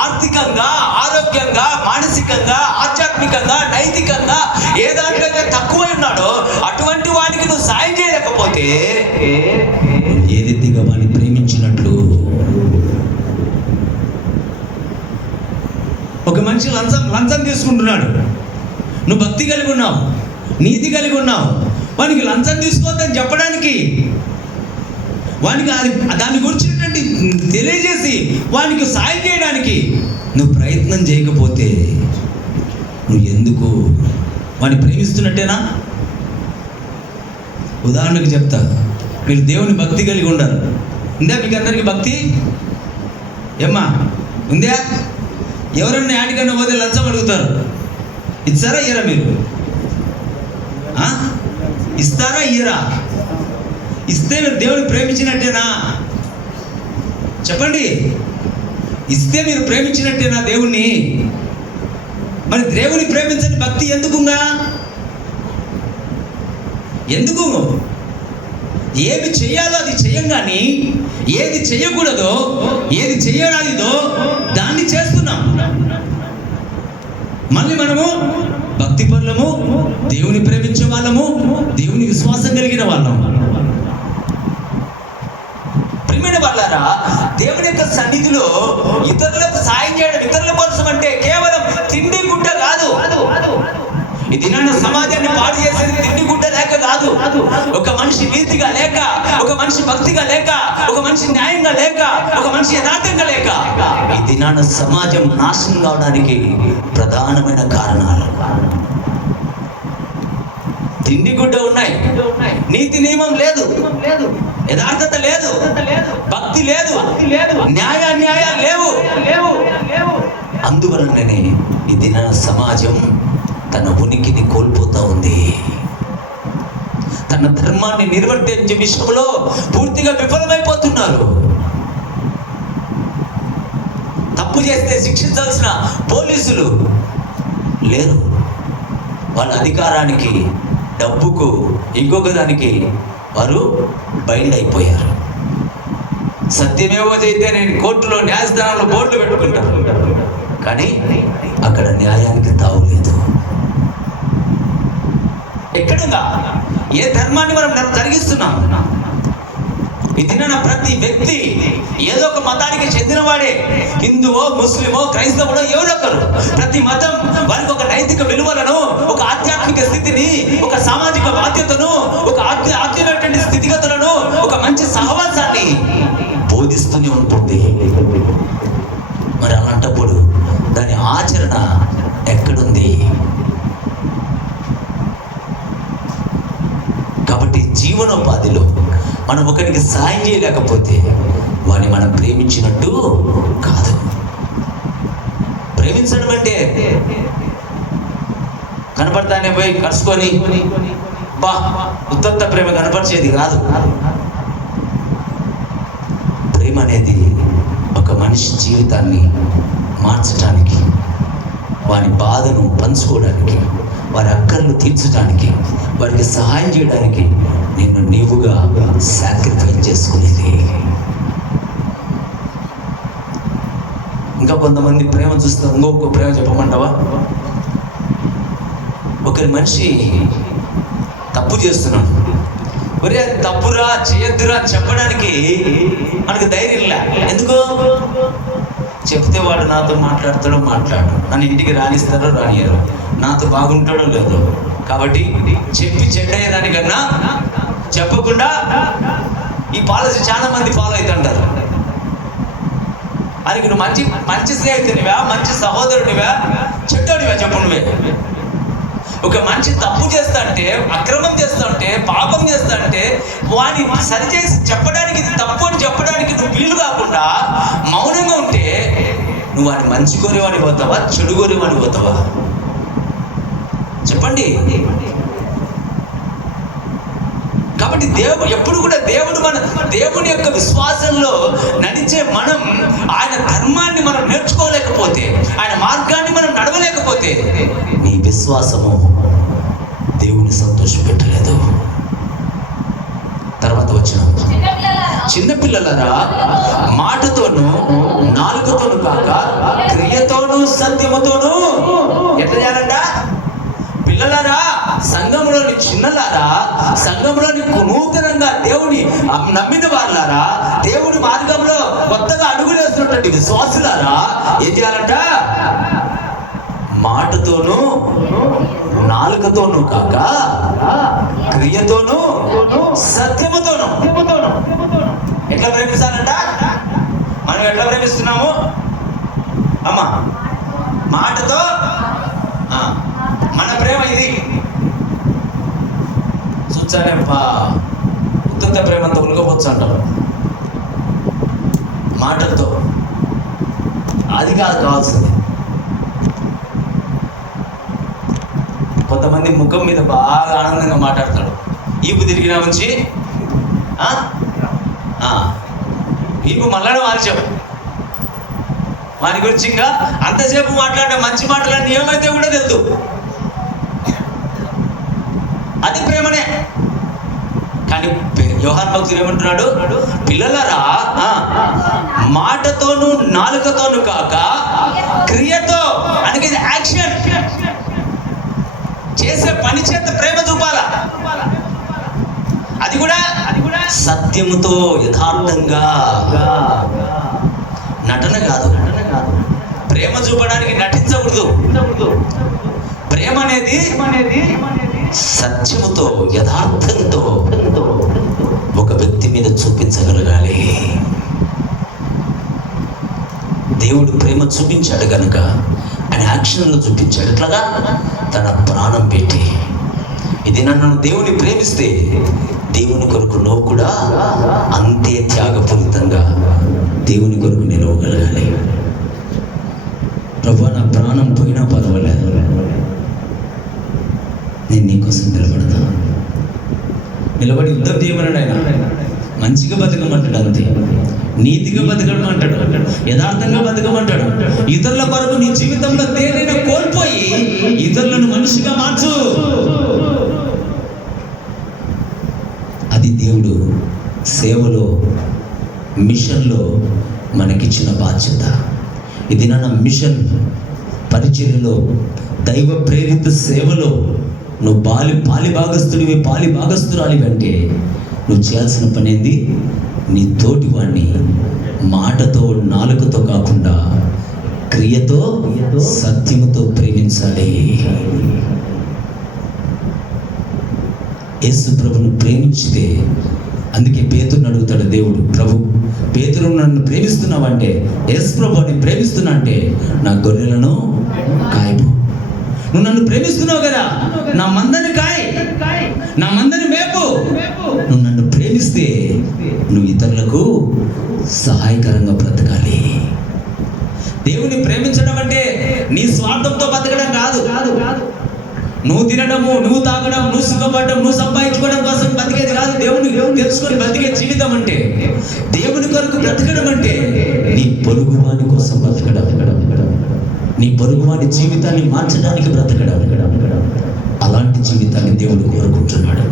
ఆర్థికంగా, ఆరోగ్యంగా, మానసికంగా, ఆధ్యాత్మికంగా, నైతికంగా ఏ దాంట్లో అయితే తక్కువ ఉన్నాడో అటువంటి వాడికి నువ్వు సాయం చేయలేకపోతే ఏ రీతిగా వాడిని ప్రేమించినట్లు? ఒక మనిషి లంచం తీసుకుంటున్నాడు, నువ్వు భక్తి కలిగి ఉన్నావు, నీతి కలిగి ఉన్నావు, వానికి లంచం తీసుకోవద్దని చెప్పడానికి, వానికి దాని గురించినటువంటి తెలియజేసి వానికి సాయం చేయడానికి నువ్వు ప్రయత్నం చేయకపోతే నువ్వు ఎందుకు వాడిని ప్రేమిస్తున్నట్టేనా? ఉదాహరణకు చెప్తా, మీరు దేవుని భక్తి కలిగి ఉండాలి. ఉందా మీకు అందరికీ భక్తి? ఏమ్మా ఉందా? ఎవరన్నా యాడికన్నా పోతే లంచం అడుగుతారు, ఇస్తారా ఇయ్యరా? మీరు ఇస్తారా ఇయ్యరా? ఇస్తే మీరు దేవుని ప్రేమించినట్టేనా? చెప్పండి, ఇస్తే మీరు ప్రేమించినట్టేనా దేవుణ్ణి? మరి దేవుని ప్రేమించని భక్తి ఎందుకుగా? ఎందుకు? ఏది చెయ్యాలో అది చెయ్యం, కానీ ఏది చెయ్యకూడదో, ఏది చెయ్యరానిదో దాన్ని చేస్తున్నాం. మళ్ళీ మనము భక్తి పరులము, దేవుని ప్రేమించే వాళ్ళము, దేవుని విశ్వాసం కలిగిన వాళ్ళము. ప్రియమైన వాళ్ళారా, దేవుని యొక్క సన్నిధిలో ఇతరులకు సాయం చేయడం, ఇతరుల కోసం అంటే కేవలం తిండి గుడ్డ కాదు. ఈ దినాన సమాజాన్ని పాడు చేసేది తిండి గుడ్డ లేక కాదు. ఒక మనిషి నీతిగా లేక, ఒక మనిషి భక్తిగా లేక, ఒక మనిషి న్యాయంగా లేక, ఒక మనిషి యథార్థంగా లేక ఈ దినాన సమాజం నాశనం కావడానికి ప్రధానమైన కారణాలు తిండి గుడ్డ ఉన్నాయి, నీతి నియమం లేదు, యథార్థత లేదు, భక్తి లేదు, న్యాయాలు లేవు. అందువలననే ఈ దినాన సమాజం తన ఉనికిని కోల్పోతా ఉంది. తన ధర్మాన్ని నిర్వర్తించే విషయంలో పూర్తిగా విఫలమైపోతున్నారు. తప్పు చేస్తే శిక్షించాల్సిన పోలీసులు లేరు. వాళ్ళ అధికారానికి, డబ్బుకు, ఇంకొక దానికి వారు బయలు అయిపోయారు. సత్యమేవో అయితే నేను కోర్టులో, న్యాయస్థానంలో బోర్డులు పెట్టుకుంటాను, కానీ అక్కడ న్యాయానికి తావులేదు. ఎక్కడుగా ఏ ధర్మాన్ని మనం జరిగిస్తున్నాం? ఈ దినాన ప్రతి వ్యక్తి ఏదో ఒక మతానికి చెందినవాడే, హిందువో, ముస్లిమో, క్రైస్తవుడో, ఎవరొకరు. ప్రతి మతం వారికి ఒక నైతిక విలువలను, ఒక ఆధ్యాత్మిక స్థితిని, ఒక సామాజిక బాధ్యతను, ఒక ఆత్మీయమైనటువంటి స్థితిగతులను, ఒక మంచి సహవాసాన్ని బోధిస్తూనే ఉంటుంది. మరి అలాంటప్పుడు దాని ఆచరణ ఎక్కడుంది? కాబట్టి జీవనోపాధిలో మనం ఒకరికి సాయం చేయలేకపోతే వాడిని మనం ప్రేమించినట్టు కాదు. ప్రేమించడం అంటే కనపడతానే పోయి కలుసుకొని బా ఉత్తత్త ప్రేమ కనపరిచేది కాదు. ప్రేమ అనేది ఒక మనిషి జీవితాన్ని మార్చడానికి, వారి బాధను పంచుకోవడానికి, వారి అక్కర్లు తీర్చడానికి, వారికి సహాయం చేయడానికి నిన్ను నీవుగా సాక్రిఫైస్ చేసుకునేది. ఇంకా కొంతమంది ప్రేమ చూస్తే ఇంకొక ప్రేమ చెప్పమంటావా? ఒకరి మనిషి తప్పు చేస్తున్నాడు, ఒరే అది తప్పురా చేయొద్దురా చెప్పడానికి మనకు ధైర్యం లే. ఎందుకు? చెప్తే వాడు నాతో మాట్లాడతాడో మాట్లాడు, నన్ను ఇంటికి రానిస్తాడో రానియరు, నాతో బాగుంటాడో లేదో. కాబట్టి చెప్పి చెడ్డయ్యేదానికన్నా చెప్పకుండా ఈ పాలసీ చాలా మంది ఫాలో అవుతుంటారు. అది నువ్వు మంచి స్నేహితునివా, మంచి సహోదరునివా, చెడ్డోనివా చెప్పు నువ్వే. ఒక మనిషి తప్పు చేస్తా అంటే, అక్రమం చేస్తా అంటే, పాపం చేస్తా అంటే వాడిని సరిచేసి చెప్పడానికి, ఇది తప్పు అని చెప్పడానికి నువ్వు వీలు కాకుండా మౌనంగా ఉంటే నువ్వు వాడిని మంచి కోరేవాడిని పోతావా, చెడు కోరేవాడిని పోతావా? చెప్పండి. కాబట్టి ఎప్పుడు కూడా దేవుని యొక్క విశ్వాసంలో నడిచే మనం ఆయన ధర్మాన్ని మనం నేర్చుకోలేకపోతే, ఆయన మార్గాన్ని మనం నడవలేకపోతే నీ విశ్వాసము దేవుని సంతోషపెట్టలేదు. తర్వాత వచ్చిన చిన్నపిల్లలరా, మాటతోనూ నాలుకతోనూ కాక క్రియతోనూ సత్యముతోనూ ఎట్లా చేయాలంట? పిల్లలారా, సంఘంలోని చిన్నలారా, సంఘంలోని నూతనంగా దేవుని నమ్మిన వాళ్ళారా, దేవుని మార్గంలో కొత్తగా అడుగులేస్తున్నటువంటి విశ్వాసులారా ఏం చేయాలంట? మాటతోనూ నాలుకతోనూ కాక క్రియతోనూ సత్యముతోనూ. ఎట్లా ప్రేమిస్తానంట? మనం ఎట్లా ప్రేమిస్తున్నాము అమ్మా? మాటతో. మన ప్రేమ ఇది చూచారేపా, ఉత్త ప్రేమంతా ఉలకపోవచ్చు అంటారు. మాటలతో అది కాదు కావాల్సింది. కొంతమంది ముఖం మీద బాగా ఆనందంగా మాట్లాడతాడు, ఈపు తిరిగినా ఉంచి ఈపు మళ్ళీ మార్చాం. వాని గురించి ఇంకా అంతసేపు మాట్లాడే మంచి మాటలన్నీ ఏమైతే కూడా తెలుసు. అది ప్రేమనే. కానీ యోహాను భక్తుడు ఏమంటున్నాడు? పిల్లలరా, మాటతోనూ నాలుకతోనూ కాక క్రియతో, అనేది యాక్షన్, చేసే పని చేత ప్రేమ చూపాలా. అది కూడా సత్యముతో, యథార్థంగా. నటన కాదు. ప్రేమ చూపడానికి నటించకూడదు. ప్రేమ అనేది సత్యముతో, యథార్థంతో ఒక వ్యక్తి మీద చూపించగలగాలి. దేవుడు ప్రేమ చూపించాడు కనుక ఆయన యాక్షన్లో చూపించాడు. ఎట్లాగా? తన ప్రాణం పెట్టి. ఇది నన్ను దేవుని ప్రేమిస్తే దేవుని కొరకు నువ్వు కూడా అంతే త్యాగపూరితంగా దేవుని కొరకు నిలవగలగాలి. ప్రభువా, నా ప్రాణం పోయినా పర్వాలేదు, నేను నీకోసం నిలబడతా. నిలబడి యుద్ధం చేయమన్నాడు ఆయన. మంచిగా బతకమంటాడు, అంతే. నీతిగా బతకమంటాడు, యథార్థంగా బతకమంటాడు. ఇతరుల కొరకు నీ జీవితంలో దేనిని కోల్పోయి ఇతరులను మనిషిగా మార్చు. అది దేవుడు సేవలో, మిషన్లో మనకిచ్చిన బాధ్యత. ఇది నా మిషన్ పరిచర్యలో, దైవ ప్రేరిత సేవలో నువ్వు పాలి భాగస్తురాలివి అంటే నువ్వు చేయాల్సిన పని ఏంది? నీ తోటి వాడిని మాటతో, నాలుకతో కాకుండా క్రియతో, సత్యముతో ప్రేమించాలి. యేసు ప్రభును ప్రేమించితే, అందుకే పేతురుని అడుగుతాడు దేవుడు, ప్రభు పేతురు నన్ను ప్రేమిస్తున్నావంటే, యేసు ప్రభు నేను ప్రేమిస్తున్నా అంటే నా గొర్రెలను కాయపు. నువ్వు నన్ను ప్రేమిస్తున్నావు కదా, నా మందని కాయ్, నా మందని మేపు. నువ్వు నన్ను ప్రేమిస్తే నువ్వు ఇతరులకు సహాయకరంగా బ్రతకాలి. దేవుని ప్రేమించడం అంటే నీ స్వార్థంతో బతకడం కాదు. నువ్వు తినడము, నువ్వు తాగడం, నువ్వు సుఖపడడం, నువ్వు సంపాదించుకోవడం కోసం బతికేది కాదు. దేవుని తెలుసుకొని బ్రతికే జీవితం అంటే, దేవుని కొరకు బ్రతకడం అంటే నీ పొరుగువాని కోసం బ్రతకడం, నీ పొరుగువాని జీవితాన్ని మార్చడానికి బ్రతకడం. అలాంటి జీవితాన్ని దేవుడు కోరుకుంటున్నాడు.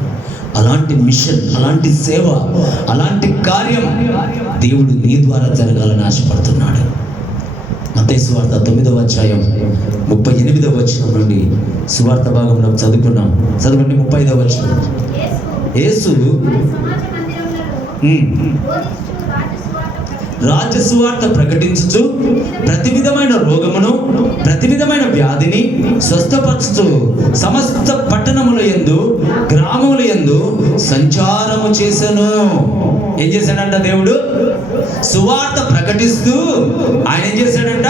అలాంటి మిషన్, అలాంటి సేవ, అలాంటి కార్యం దేవుడు నీ ద్వారా జరగాలని ఆశపడుతున్నాడు. మత్తయి సువార్త 9వ అధ్యాయం 38వ వచనం నుండి సువార్త భాగంలో చదువుకున్నాం. చదవండి 35వ వచనం. యేసు రాజ్య సువార్త ప్రకటించుచు ప్రతి విధమైన రోగమును, ప్రతి విధమైన వ్యాధిని స్వస్థపరచుచు సమస్త పట్టణముల యందు, గ్రామముల యందు సంచారము చేశాను. ఏం చేశాడంట దేవుడు? సువార్త ప్రకటిస్తూ ఆయన ఏం చేశాడంట?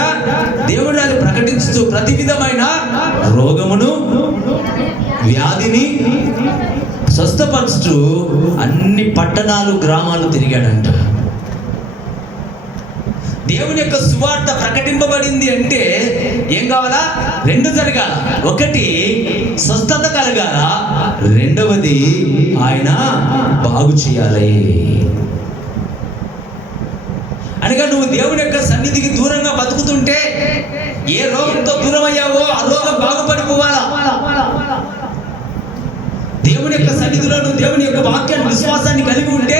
దేవుడు అది ప్రకటించుతూ ప్రతి విధమైన రోగమును, వ్యాధిని స్వస్థపరచుతూ అన్ని పట్టణాలు, గ్రామాలు తిరిగాడంట. దేవుని యొక్క సువార్త ప్రకటింపబడింది అంటే ఏం కావాలా? 2 జరగాల. ఒకటి స్వస్థత కలగాల, రెండవది ఆయన బాగు చేయాలి. అనగా నువ్వు దేవుని యొక్క సన్నిధికి దూరంగా బతుకుతుంటే, ఏ రోగంతో దూరం అయ్యావో ఆ రోగం బాగుపడిపోవాలా. దేవుని యొక్క సన్నిధిలో నువ్వు దేవుని యొక్క వాక్యాన్ని, విశ్వాసాన్ని కలిగి ఉంటే,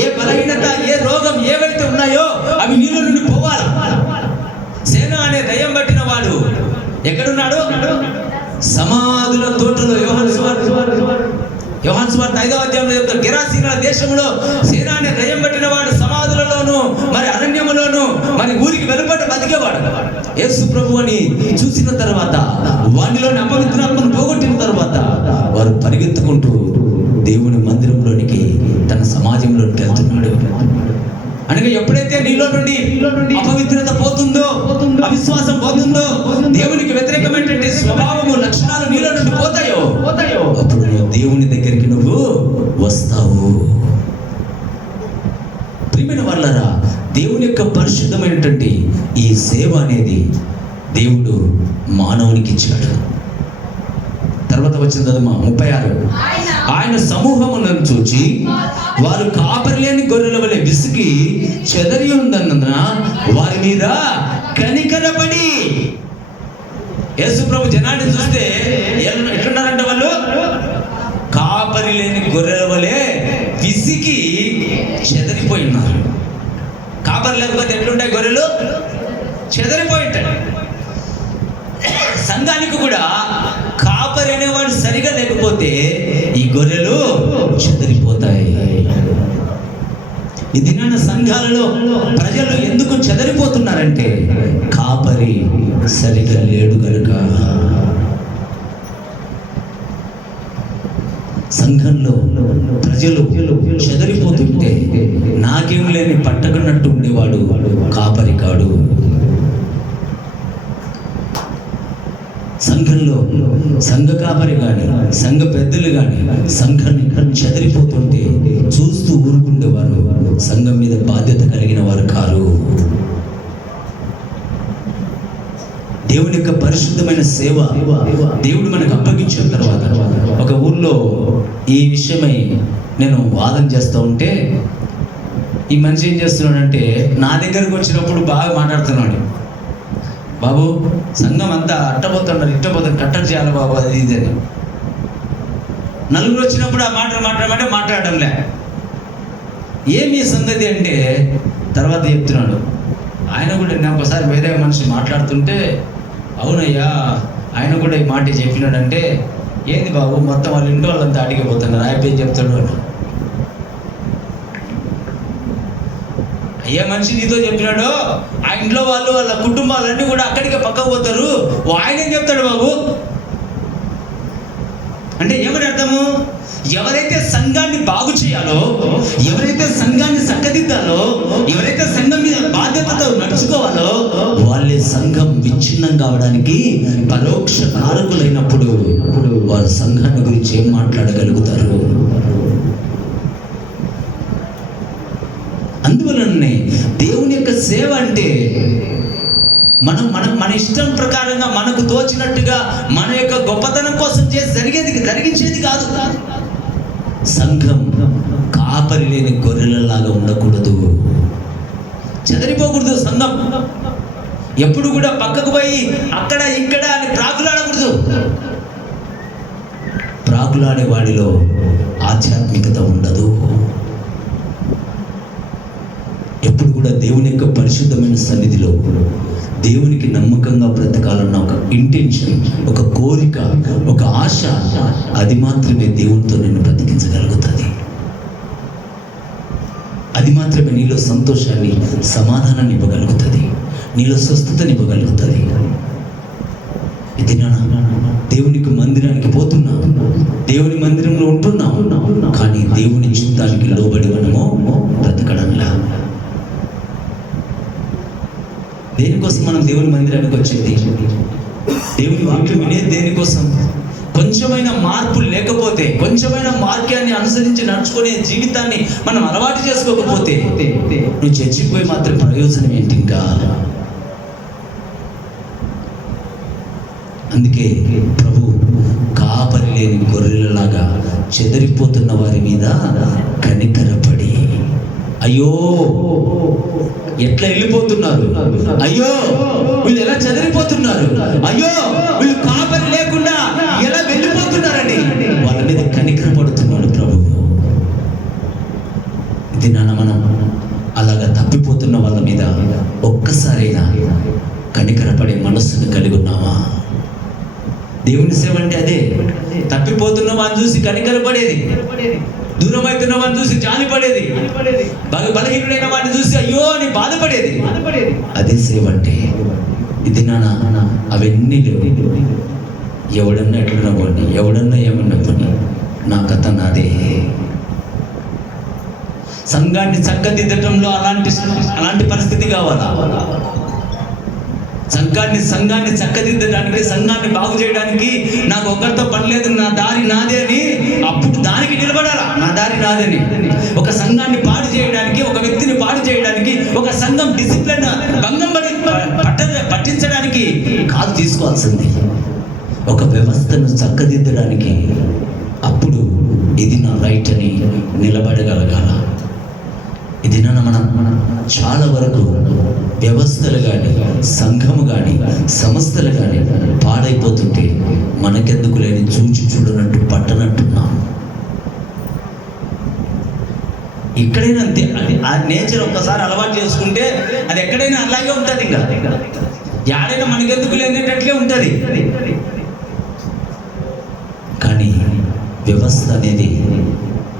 ఏ బలహీనత, ఏ రోగం ఏవైతే ఉన్నాయో అవి నీలో నుండి పోవాలి. సేన అనే దయ్యం పట్టిన వాడు ఎక్కడున్నాడు? సమాధుల తోటలో. యోహాను సువార్త 5వ అధ్యాయంలో చెప్తారు, గెరాసీనుల దేశంలో సేన అనే దయ్యం పట్టిన వాడు సమాధులలోను, మరి అరణ్యములోను, మరి ఊరికి వెలుపట బతికేవాడు. యేసు ప్రభు అని చూసిన తర్వాత, వానిలోని అపవిత్రాత్మను పోగొట్టిన తర్వాత వారు పరిగెత్తుకుంటూ దేవుని మందిరంలోనికి, తన సమాజంలోనికి వెళ్తున్నాడు. అనగా ఎప్పుడైతే నీలో నుండి అపవిత్రత పోతుందో, అవిశ్వాసం పోతుందో, దేవునికి వ్యతిరేకమైనటువంటి స్వభావము, లక్షణాలు నీలో నుండి పోతాయో, అప్పుడు నువ్వు దేవుని దగ్గరికి నువ్వు వస్తావు. ప్రియమైన వాళ్ళరా, దేవుని యొక్క పరిశుద్ధమైనటువంటి ఈ సేవ అనేది దేవుడు మానవునికి ఇచ్చాడు. తర్వాత వచ్చిన 36. ఆయన సమూహములను చూచి వారు కాపరి లేని గొర్రెల వలె విసిగి చెదరి ఉందన్న వారి మీద కనికరపడి. యేసు ప్రభు జనాన్ని చూస్తే ఎట్లున్నారంట? వాళ్ళు కాపరి లేని గొర్రెల వలె విసిగి చెదరిపోయి ఉన్నారు. కాపరి లేకపోతే ఎట్లుంటాయి గొర్రెలు? చెదరిపోయి ఉంటాయి. సంఘానికి కూడా కాపరి అనేవాడు సరిగా లేకపోతే ఈ గొర్రెలు చెదరిపోతాయి. ఈ దినాన సంఘాలలో ప్రజలు ఎందుకు చెదరిపోతున్నారంటే కాపరి సరిగా లేడు గనుక. సంఘంలో ప్రజలు చెదరిపోతుంటే నాకేం లేని పట్టకున్నట్టు ఉండేవాడు కాపరి కాడు. సంఘంలో సంఘ కాపరి కానీ, సంఘ పెద్దలు కానీ సంఘాన్ని చెదిరిపోతుంటే చూస్తూ ఊరుకుండేవారు సంఘం మీద బాధ్యత కలిగిన వారు కారు. దేవుని యొక్క పరిశుద్ధమైన సేవ దేవుడు మనకు అప్పగించిన తర్వాత, ఒక ఊర్లో ఈ విషయమై నేను వాదన చేస్తూ ఉంటే, ఈ మనిషి ఏం చేస్తున్నాడంటే నా దగ్గరకు వచ్చినప్పుడు బాగా మాట్లాడుతున్నాడు. బాబు, సంఘం అంతా అట్టపోతున్నారు, ఇట్టపోతున్నారు, కట్టడి చేయాలి బాబు, అది ఇది అని. నలుగురు వచ్చినప్పుడు ఆ మాట్లాడమంటే మాట్లాడడంలే. ఏమి సంగతి అంటే తర్వాత చెప్తున్నాడు. ఆయన కూడా నేను ఒకసారి వేరే మనిషి మాట్లాడుతుంటే, అవునయ్యా ఆయన కూడా ఈ మాట చెప్పినాడంటే, ఏంది బాబు మొత్తం వాళ్ళ ఇంట్లో వాళ్ళంతా అడిగిపోతున్నారు, ఆయన చెప్తాడు అని. ఏ మనిషి నీతో చెప్పినాడో ఆ ఇంట్లో వాళ్ళు, వాళ్ళ కుటుంబాలన్నీ కూడా అక్కడికే పక్కకు పోతారు, ఆయన ఏం చెప్తాడు బాబు అంటే ఏమని అర్థము? ఎవరైతే సంఘాన్ని బాగు చేయాలో, ఎవరైతే సంఘాన్ని చక్కదిద్దాలో, ఎవరైతే సంఘం మీద బాధ్యతతో నడుచుకోవాలో వాళ్ళే సంఘం విచ్ఛిన్నం కావడానికి పరోక్ష కారకులైనప్పుడు వారు సంఘాన్ని గురించి ఏం మాట్లాడగలుగుతారు? అందువలనే దేవుని యొక్క సేవ అంటే మన ఇష్టం ప్రకారంగా మనకు తోచినట్టుగా మన యొక్క గొప్పతనం కోసం చేసి జరిగించేది కాదు. సంఘం కాపరి లేని గొర్రెలలాగా ఉండకూడదు, చెదరిపోకూడదు. సంఘం ఎప్పుడు కూడా పక్కకు పోయి అక్కడ ఇక్కడ అని ప్రాకులాడకూడదు. ప్రాకులాడే వాడిలో ఆధ్యాత్మికత ఉండదు. ఎప్పుడు కూడా దేవుని యొక్క పరిశుద్ధమైన సన్నిధిలో దేవునికి నమ్మకంగా బ్రతకాలన్న ఒక ఇంటెన్షన్, ఒక కోరిక, ఒక ఆశ, అది మాత్రమే దేవునితో నిన్ను బ్రతికించగలుగుతుంది. అది మాత్రమే నీలో సంతోషాన్ని, సమాధానాన్ని ఇవ్వగలుగుతుంది, నీలో స్వస్థతని ఇవ్వగలుగుతుంది. ఇది దేవునికి మందిరానికి పోతున్నాం, దేవుని మందిరంలో ఉంటున్నాం, కానీ దేవుని చిత్తానికి లోబడి మనము బ్రతకడంలా. దేనికోసం మనం దేవుని మందిరానికి వచ్చేది? దేవుని వాక్యం వినేది దేనికోసం? కొంచెమైన మార్పు లేకపోతే, కొంచెమైన వాక్యాన్ని అనుసరించి నడుచుకునే జీవితాన్ని మనం అలవాటు చేసుకోకపోతే నువ్వు చచ్చిపోయి మాత్రం ప్రయోజనం ఏంటి? ఇంకా అందుకే ప్రభు కాపరి లేని గొర్రెలలాగా చెదరిపోతున్న వారి మీద కనికరపడి, అయ్యో ఎట్లా వెళ్ళిపోతున్నారు, అయ్యో వీళ్ళు ఎలా చెదరిపోతున్నారు, అయ్యో వీళ్ళు కాపరి లేకుండా ఎలా వెళ్ళిపోతున్నారని వాళ్ళ మీద కనికరపడుతున్నాడు ప్రభువు. ఇది మనం అలాగా తప్పిపోతున్న వాళ్ళ మీద ఒక్కసారైనా కనికరపడే మనస్సును కలిగి ఉన్నామా? దేవుని సేవ అంటే అదే. తప్పిపోతున్న వాడిని చూసి కనికరపడేది, దూరం అవుతున్న వాడిని చూసి జాలిపడేది, బలహీనుడైన వాడిని చూసి అయ్యో అని బాధపడేది. అదే సేవ అంటే. ఇది అవన్నీ లేవు. ఎవడన్నా ఎట్లన్నా పోనీ, ఎవడన్నా ఏమన్నా పోనీ, నా కథ నాదే. సంఘాన్ని చక్కదిద్దటంలో అలాంటి పరిస్థితి కావాలా? సంఘాన్ని చక్కదిద్దడానికి, సంఘాన్ని బాగు చేయడానికి నాకు ఒకరితో పని లేదు, నా దారి నాదే అని అప్పుడు దానికి నిలబడాలా. నా దారి నాదని. ఒక సంఘాన్ని పాడు చేయడానికి, ఒక వ్యక్తిని పాడు చేయడానికి, ఒక సంఘం డిసిప్లిన్ భంగం పట్టించడానికి కాదు తీసుకోవాల్సింది, ఒక వ్యవస్థను చక్కదిద్దడానికి. అప్పుడు ఇది నా రైట్ అని నిలబడగలగాల. ఇది మనం చాలా వరకు వ్యవస్థలు కానీ, సంఘము కానీ, సంస్థలు కానీ పాడైపోతుంటే మనకెందుకు లేని చూడనట్టు పట్టనట్టున్నాం. ఎక్కడైనా అంతే. ఆ నేచర్ ఒక్కసారి అలవాటు చేసుకుంటే అది ఎక్కడైనా అలాగే ఉంటుంది. ఇంకా యాడైనా మనకెందుకు లేనేటట్లే ఉంటుంది. కానీ వ్యవస్థ అనేది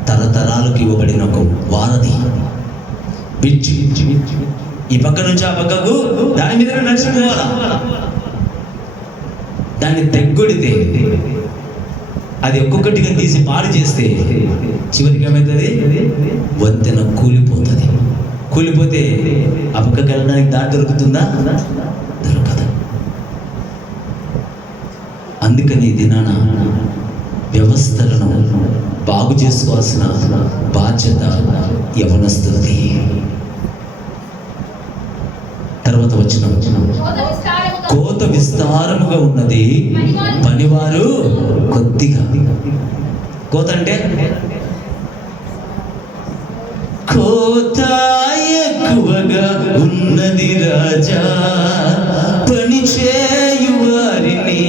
తరతరాలకు ఇవ్వబడిన ఒక వారధి, బ్రిడ్జ్. ఈ పక్క నుంచి ఆ పక్కకు దాని మీద నడిచిపోవాలా. దాన్ని తెగ్గొడితే, అది ఒక్కొక్కటిగా తీసి పాడు చేస్తే చివరికి ఏమవుతుంది? వంతెన కూలిపోతుంది. కూలిపోతే ఆ పక్కకి వెళ్ళడానికి దారి దొరుకుతుందా? దొరకదు. అందుకని దినాన వ్యవస్థలను బాగు చేసుకోవాల్సిన బాధ్యత యవనస్తులది. తర్వాత వచ్చిన కోత విస్తారముగా ఉన్నది, పనివారు కొద్దిగా. కోత అంటే కోత ఎక్కువగా ఉన్నది రాజా, పని చేయు వారిని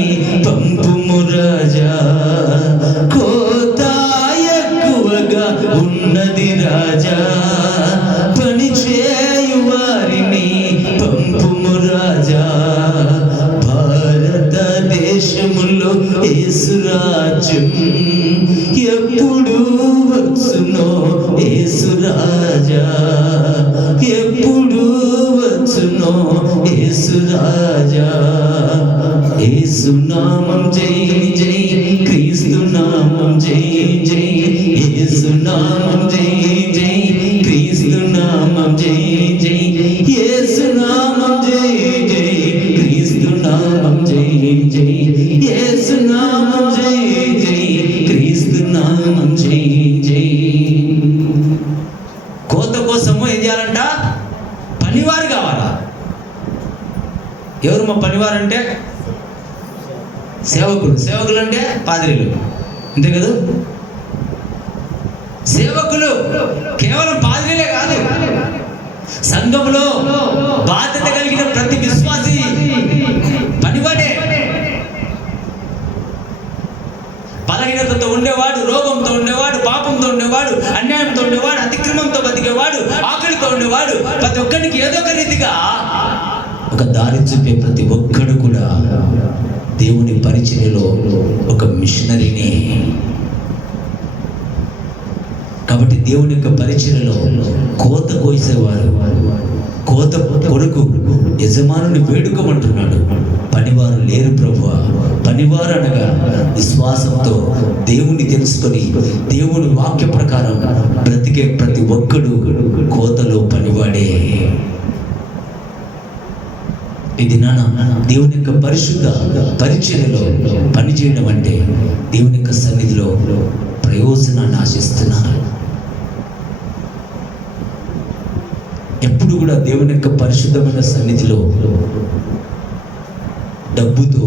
పంపుము రాజా. కోత ఎక్కువగా ఉన్నది రాజా, పని చేయు వారిని పంపుము రాజా. భారతదేశములో యేసు రాజ్యం ఎప్పుడు వచ్చునో, యేసు రాజా ఎప్పుడు వచ్చునో, యేసు రాజా. యేసు నామం జై జై, క్రీస్తు నామం జై జై, జై, యేసు నామం జై జై, క్రీస్తు నామం జై జై. కోత కోసము ఏం చేయాలంట? పనివారు కావాలా. ఎవరు మా పనివారు అంటే? సేవకులు. సేవకులు అంటే పాదిరీలు, అంతే కదా. సేవకులు కేవలం పాదిరీలే కాదు, సంఘంలో బాధ్యత కలిగిన ప్రతి విశ్వాసి పనివాడే. బలహీనతతో ఉండేవాడు, రోగంతో ఉండేవాడు, పాపంతో ఉండేవాడు, అన్యాయంతో ఉండేవాడు, అతిక్రమంతో బతికేవాడు, ఆకలితో ఉండేవాడు, ప్రతి ఒక్కరికి ఏదో ఒక రీతిగా ఒక దారి చూపే ప్రతి ఒక్కడు కూడా దేవుని పరిచర్యలో ఒక మిషనరీనే. కాబట్టి దేవుని యొక్క పరిచర్యలో కోత కోసేవారు, కోత కొరకు యజమానుని వేడుకోమంటున్నాడు. పనివారు లేరు ప్రభువా. పనివారు అనగా విశ్వాసంతో దేవుని తెలుసుకొని దేవుని వాక్య ప్రకారం బ్రతికే ప్రతి ఒక్కడు కోతలో పనివాడే. ఇది దేవుని యొక్క పరిశుద్ధ పరిచర్యలో పనిచేయడం అంటే దేవుని యొక్క సన్నిధిలో ప్రయోజనాన్ని ఆశిస్తున్నారు. ఎప్పుడు కూడా దేవుని యొక్క పరిశుద్ధమైన సన్నిధిలో డబ్బుతో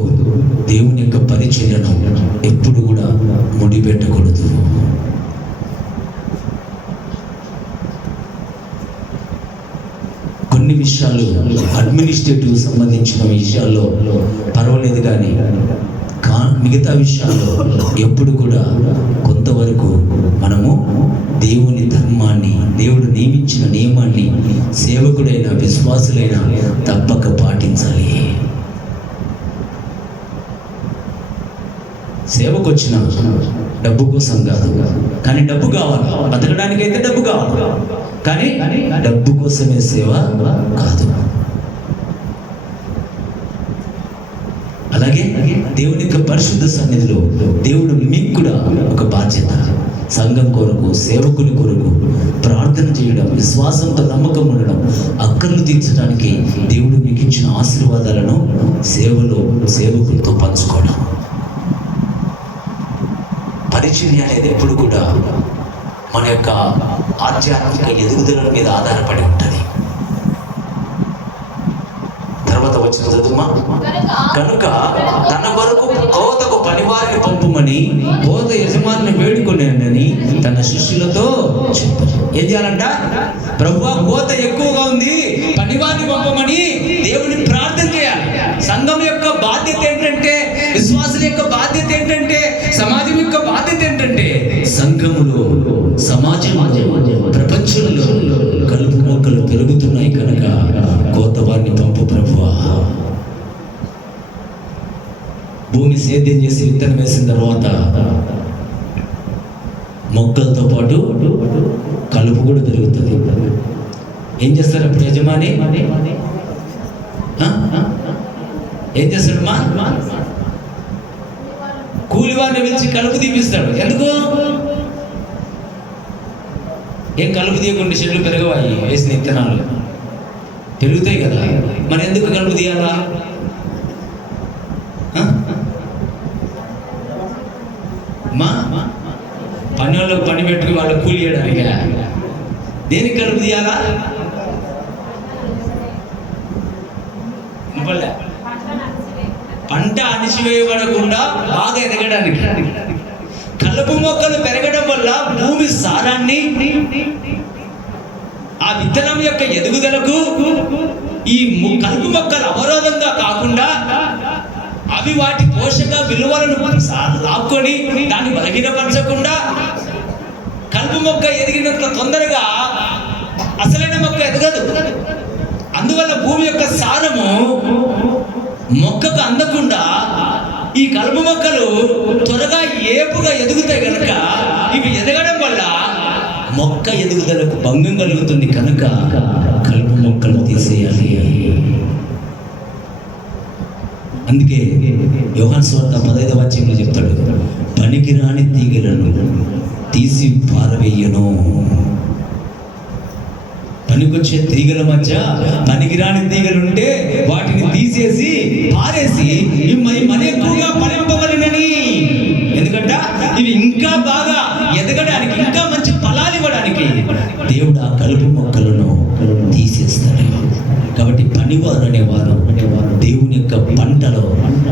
దేవుని యొక్క పరిచర్యను ఎప్పుడు కూడా ముడిపెట్టకూడదు. కొన్ని విషయాలు అడ్మినిస్ట్రేటివ్ సంబంధించిన విషయాల్లో పర్వాలేదు, కానీ మిగతా విషయాల్లో ఎప్పుడు కూడా కొంతవరకు మనము దేవుని ధర్మాన్ని, దేవుడు నియమించిన నియమాన్ని సేవకుడైన విశ్వాసులైన తప్పక పాటించాలి. సేవకు వచ్చిన డబ్బు కోసం కాదు, కానీ డబ్బు కావాలి. బతకడానికైతే డబ్బు కావాలి, కానీ డబ్బు కోసమే సేవ కాదు. అలాగే దేవుని యొక్క పరిశుద్ధ సన్నిధిలో దేవుడు మీకు కూడా ఒక బాధ్యత. సంఘం కొరకు, సేవకుని కొరకు ప్రార్థన చేయడం, విశ్వాసంతో నమ్మకం ఉండడం, అక్కర్లు తీర్చడానికి దేవుడు మీకు ఇచ్చిన ఆశీర్వాదాలను సేవలో సేవకులతో పంచుకోవడం. పరిచర్య అనేది ఎప్పుడు కూడా మన యొక్క ఆధ్యాత్మిక ఎదుగుదల మీద ఆధారపడి ఉంటుంది. తర్వాత వచ్చిన చదువుమా. కనుక తన కొరకు కోతకు పనివారిని పంపమని కోత యజమానిని వేడుకొనేనని తన శిష్యులతో చెప్పారు. ఏం చేయాలంట? ప్రభువా, కోత ఎక్కువగా ఉంది, పనివారిని పంపమని దేవుని ప్రార్థన చేయాలి. సంఘం యొక్క బాధ్యత ఏంటంటే, విశ్వాసుల యొక్క బాధ్యత ఏంటంటే, సమాజం యొక్క బాధ్యత ఏంటంటే, సంఘములో, సమాజంలో, ప్రపంచంలో కలుపు మొక్కలు పెరుగుతున్నాయి కనుక కోత వారిని పంపు ప్రభువా. భూమి సేద్యం చేసి విత్తనం వేసిన తర్వాత మొక్కలతో పాటు కలుపు కూడా పెరుగుతుంది. ఏం చేస్తారు అప్పుడు యజమాని? ఏం చేస్తాడు? కూలి వారిని పిలిచి కలుపు తీపిస్తాడు. ఎందుకు? ఏం కలుపు తీయకుండా చెట్లు పెరగవాయి, వేసిన విత్తనాలు పెరుగుతాయి కదా, మరి ఎందుకు కలుపు తీయాలా? పని వాళ్ళకి పని పెట్టుకుని వాళ్ళు కూలి చేయడానికి దేనికి కలుపు తీయాలా? పంట అణిచివేయబడకుండా బాగా ఎదగడానికి. కలుపు మొక్కలు పెరగడం వల్ల భూమి సారాన్ని, ఆ విత్తనం యొక్క ఎదుగుదలకు ఈ కలుపు మొక్కలు అవరోధంగా కాకుండా అవి వాటి పోషక విలువలను లాక్కొని దాన్ని బలహీనపరచకుండా కలుపు మొక్క ఎదిగినంత తొందరగా అసలైన మొక్క ఎదగదు. అందువల్ల భూమి యొక్క సారము మొక్కకు అందకుండా ఈ కలుపు మొక్కలు త్వరగా ఏపుగా ఎదుగుతాయి కనుక ఇవి ఎదగడం వల్ల మొక్క ఎదుగుదలకు భంగం కలుగుతుంది కనుక కలుపు మొక్కలు తీసేయాలి. అందుకే యోహాను సువార్త 15వ అధ్యాయంలో చెప్తాడు, పనికిరాని తీగలను తీసి పారవేయను. పనికొచ్చే తీగల మధ్య పనికిరాని తీగలుంటే వాటిని తీసేసి పారేసి ఈ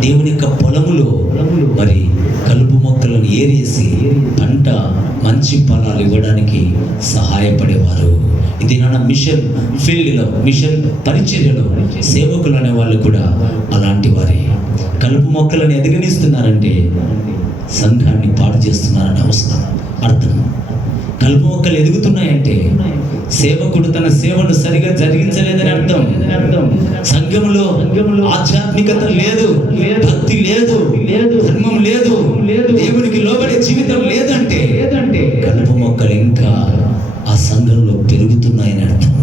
దేవుని యొక్క పొలములో మరి కలుపు మొక్కలను ఏరేసి పంట మంచి ఫలాలు ఇవ్వడానికి సహాయపడేవారు. ఇది నా మిషన్ ఫీల్డ్లో, మిషన్ పరిచర్యలో సేవకులు అనే వాళ్ళు కూడా అలాంటి వారే. కలుపు మొక్కలను ఎదగనిస్తున్నారంటే సంఘాన్ని పాడు చేస్తున్నారని అవసరం అర్థం. కలుపు మొక్కలు ఎదుగుతున్నాయంటే సేవకుడు తన సేవను సరిగా జరిగించలేదని అర్థం. సంఘంలో ఆధ్యాత్మికత లేదు, భక్తి లేదు, ధర్మం లేదు, దేవునికి లోబడే జీవితం లేదంటే కలుపు మొక్కలు ఇంకా ఆ సంఘంలో పెరుగుతున్నాయని అర్థం.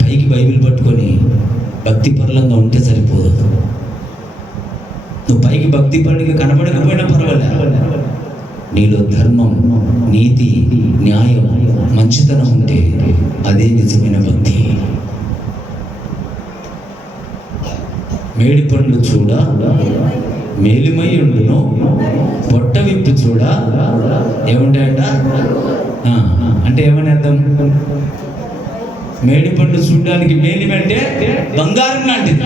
పైకి బైబిల్ పట్టుకొని భక్తి పరులంగా ఉంటే సరిపోదు. నువ్వు పైకి భక్తి పరుడిగా కనబడకపోయినా పర్వాలేదు, నీలో ధర్మం, నీతి, న్యాయం, మంచితనం ఉంటే అదే నిజమైన భక్తి. మేడి పండ్లు చూడ మేలిమై ఉండును, పొట్ట విప్పి చూడ ఏముంటాయంట అంటే ఏమని అర్థం? మేడి పండు చూడడానికి మేలిమి అంటే బంగారం లాంటిది.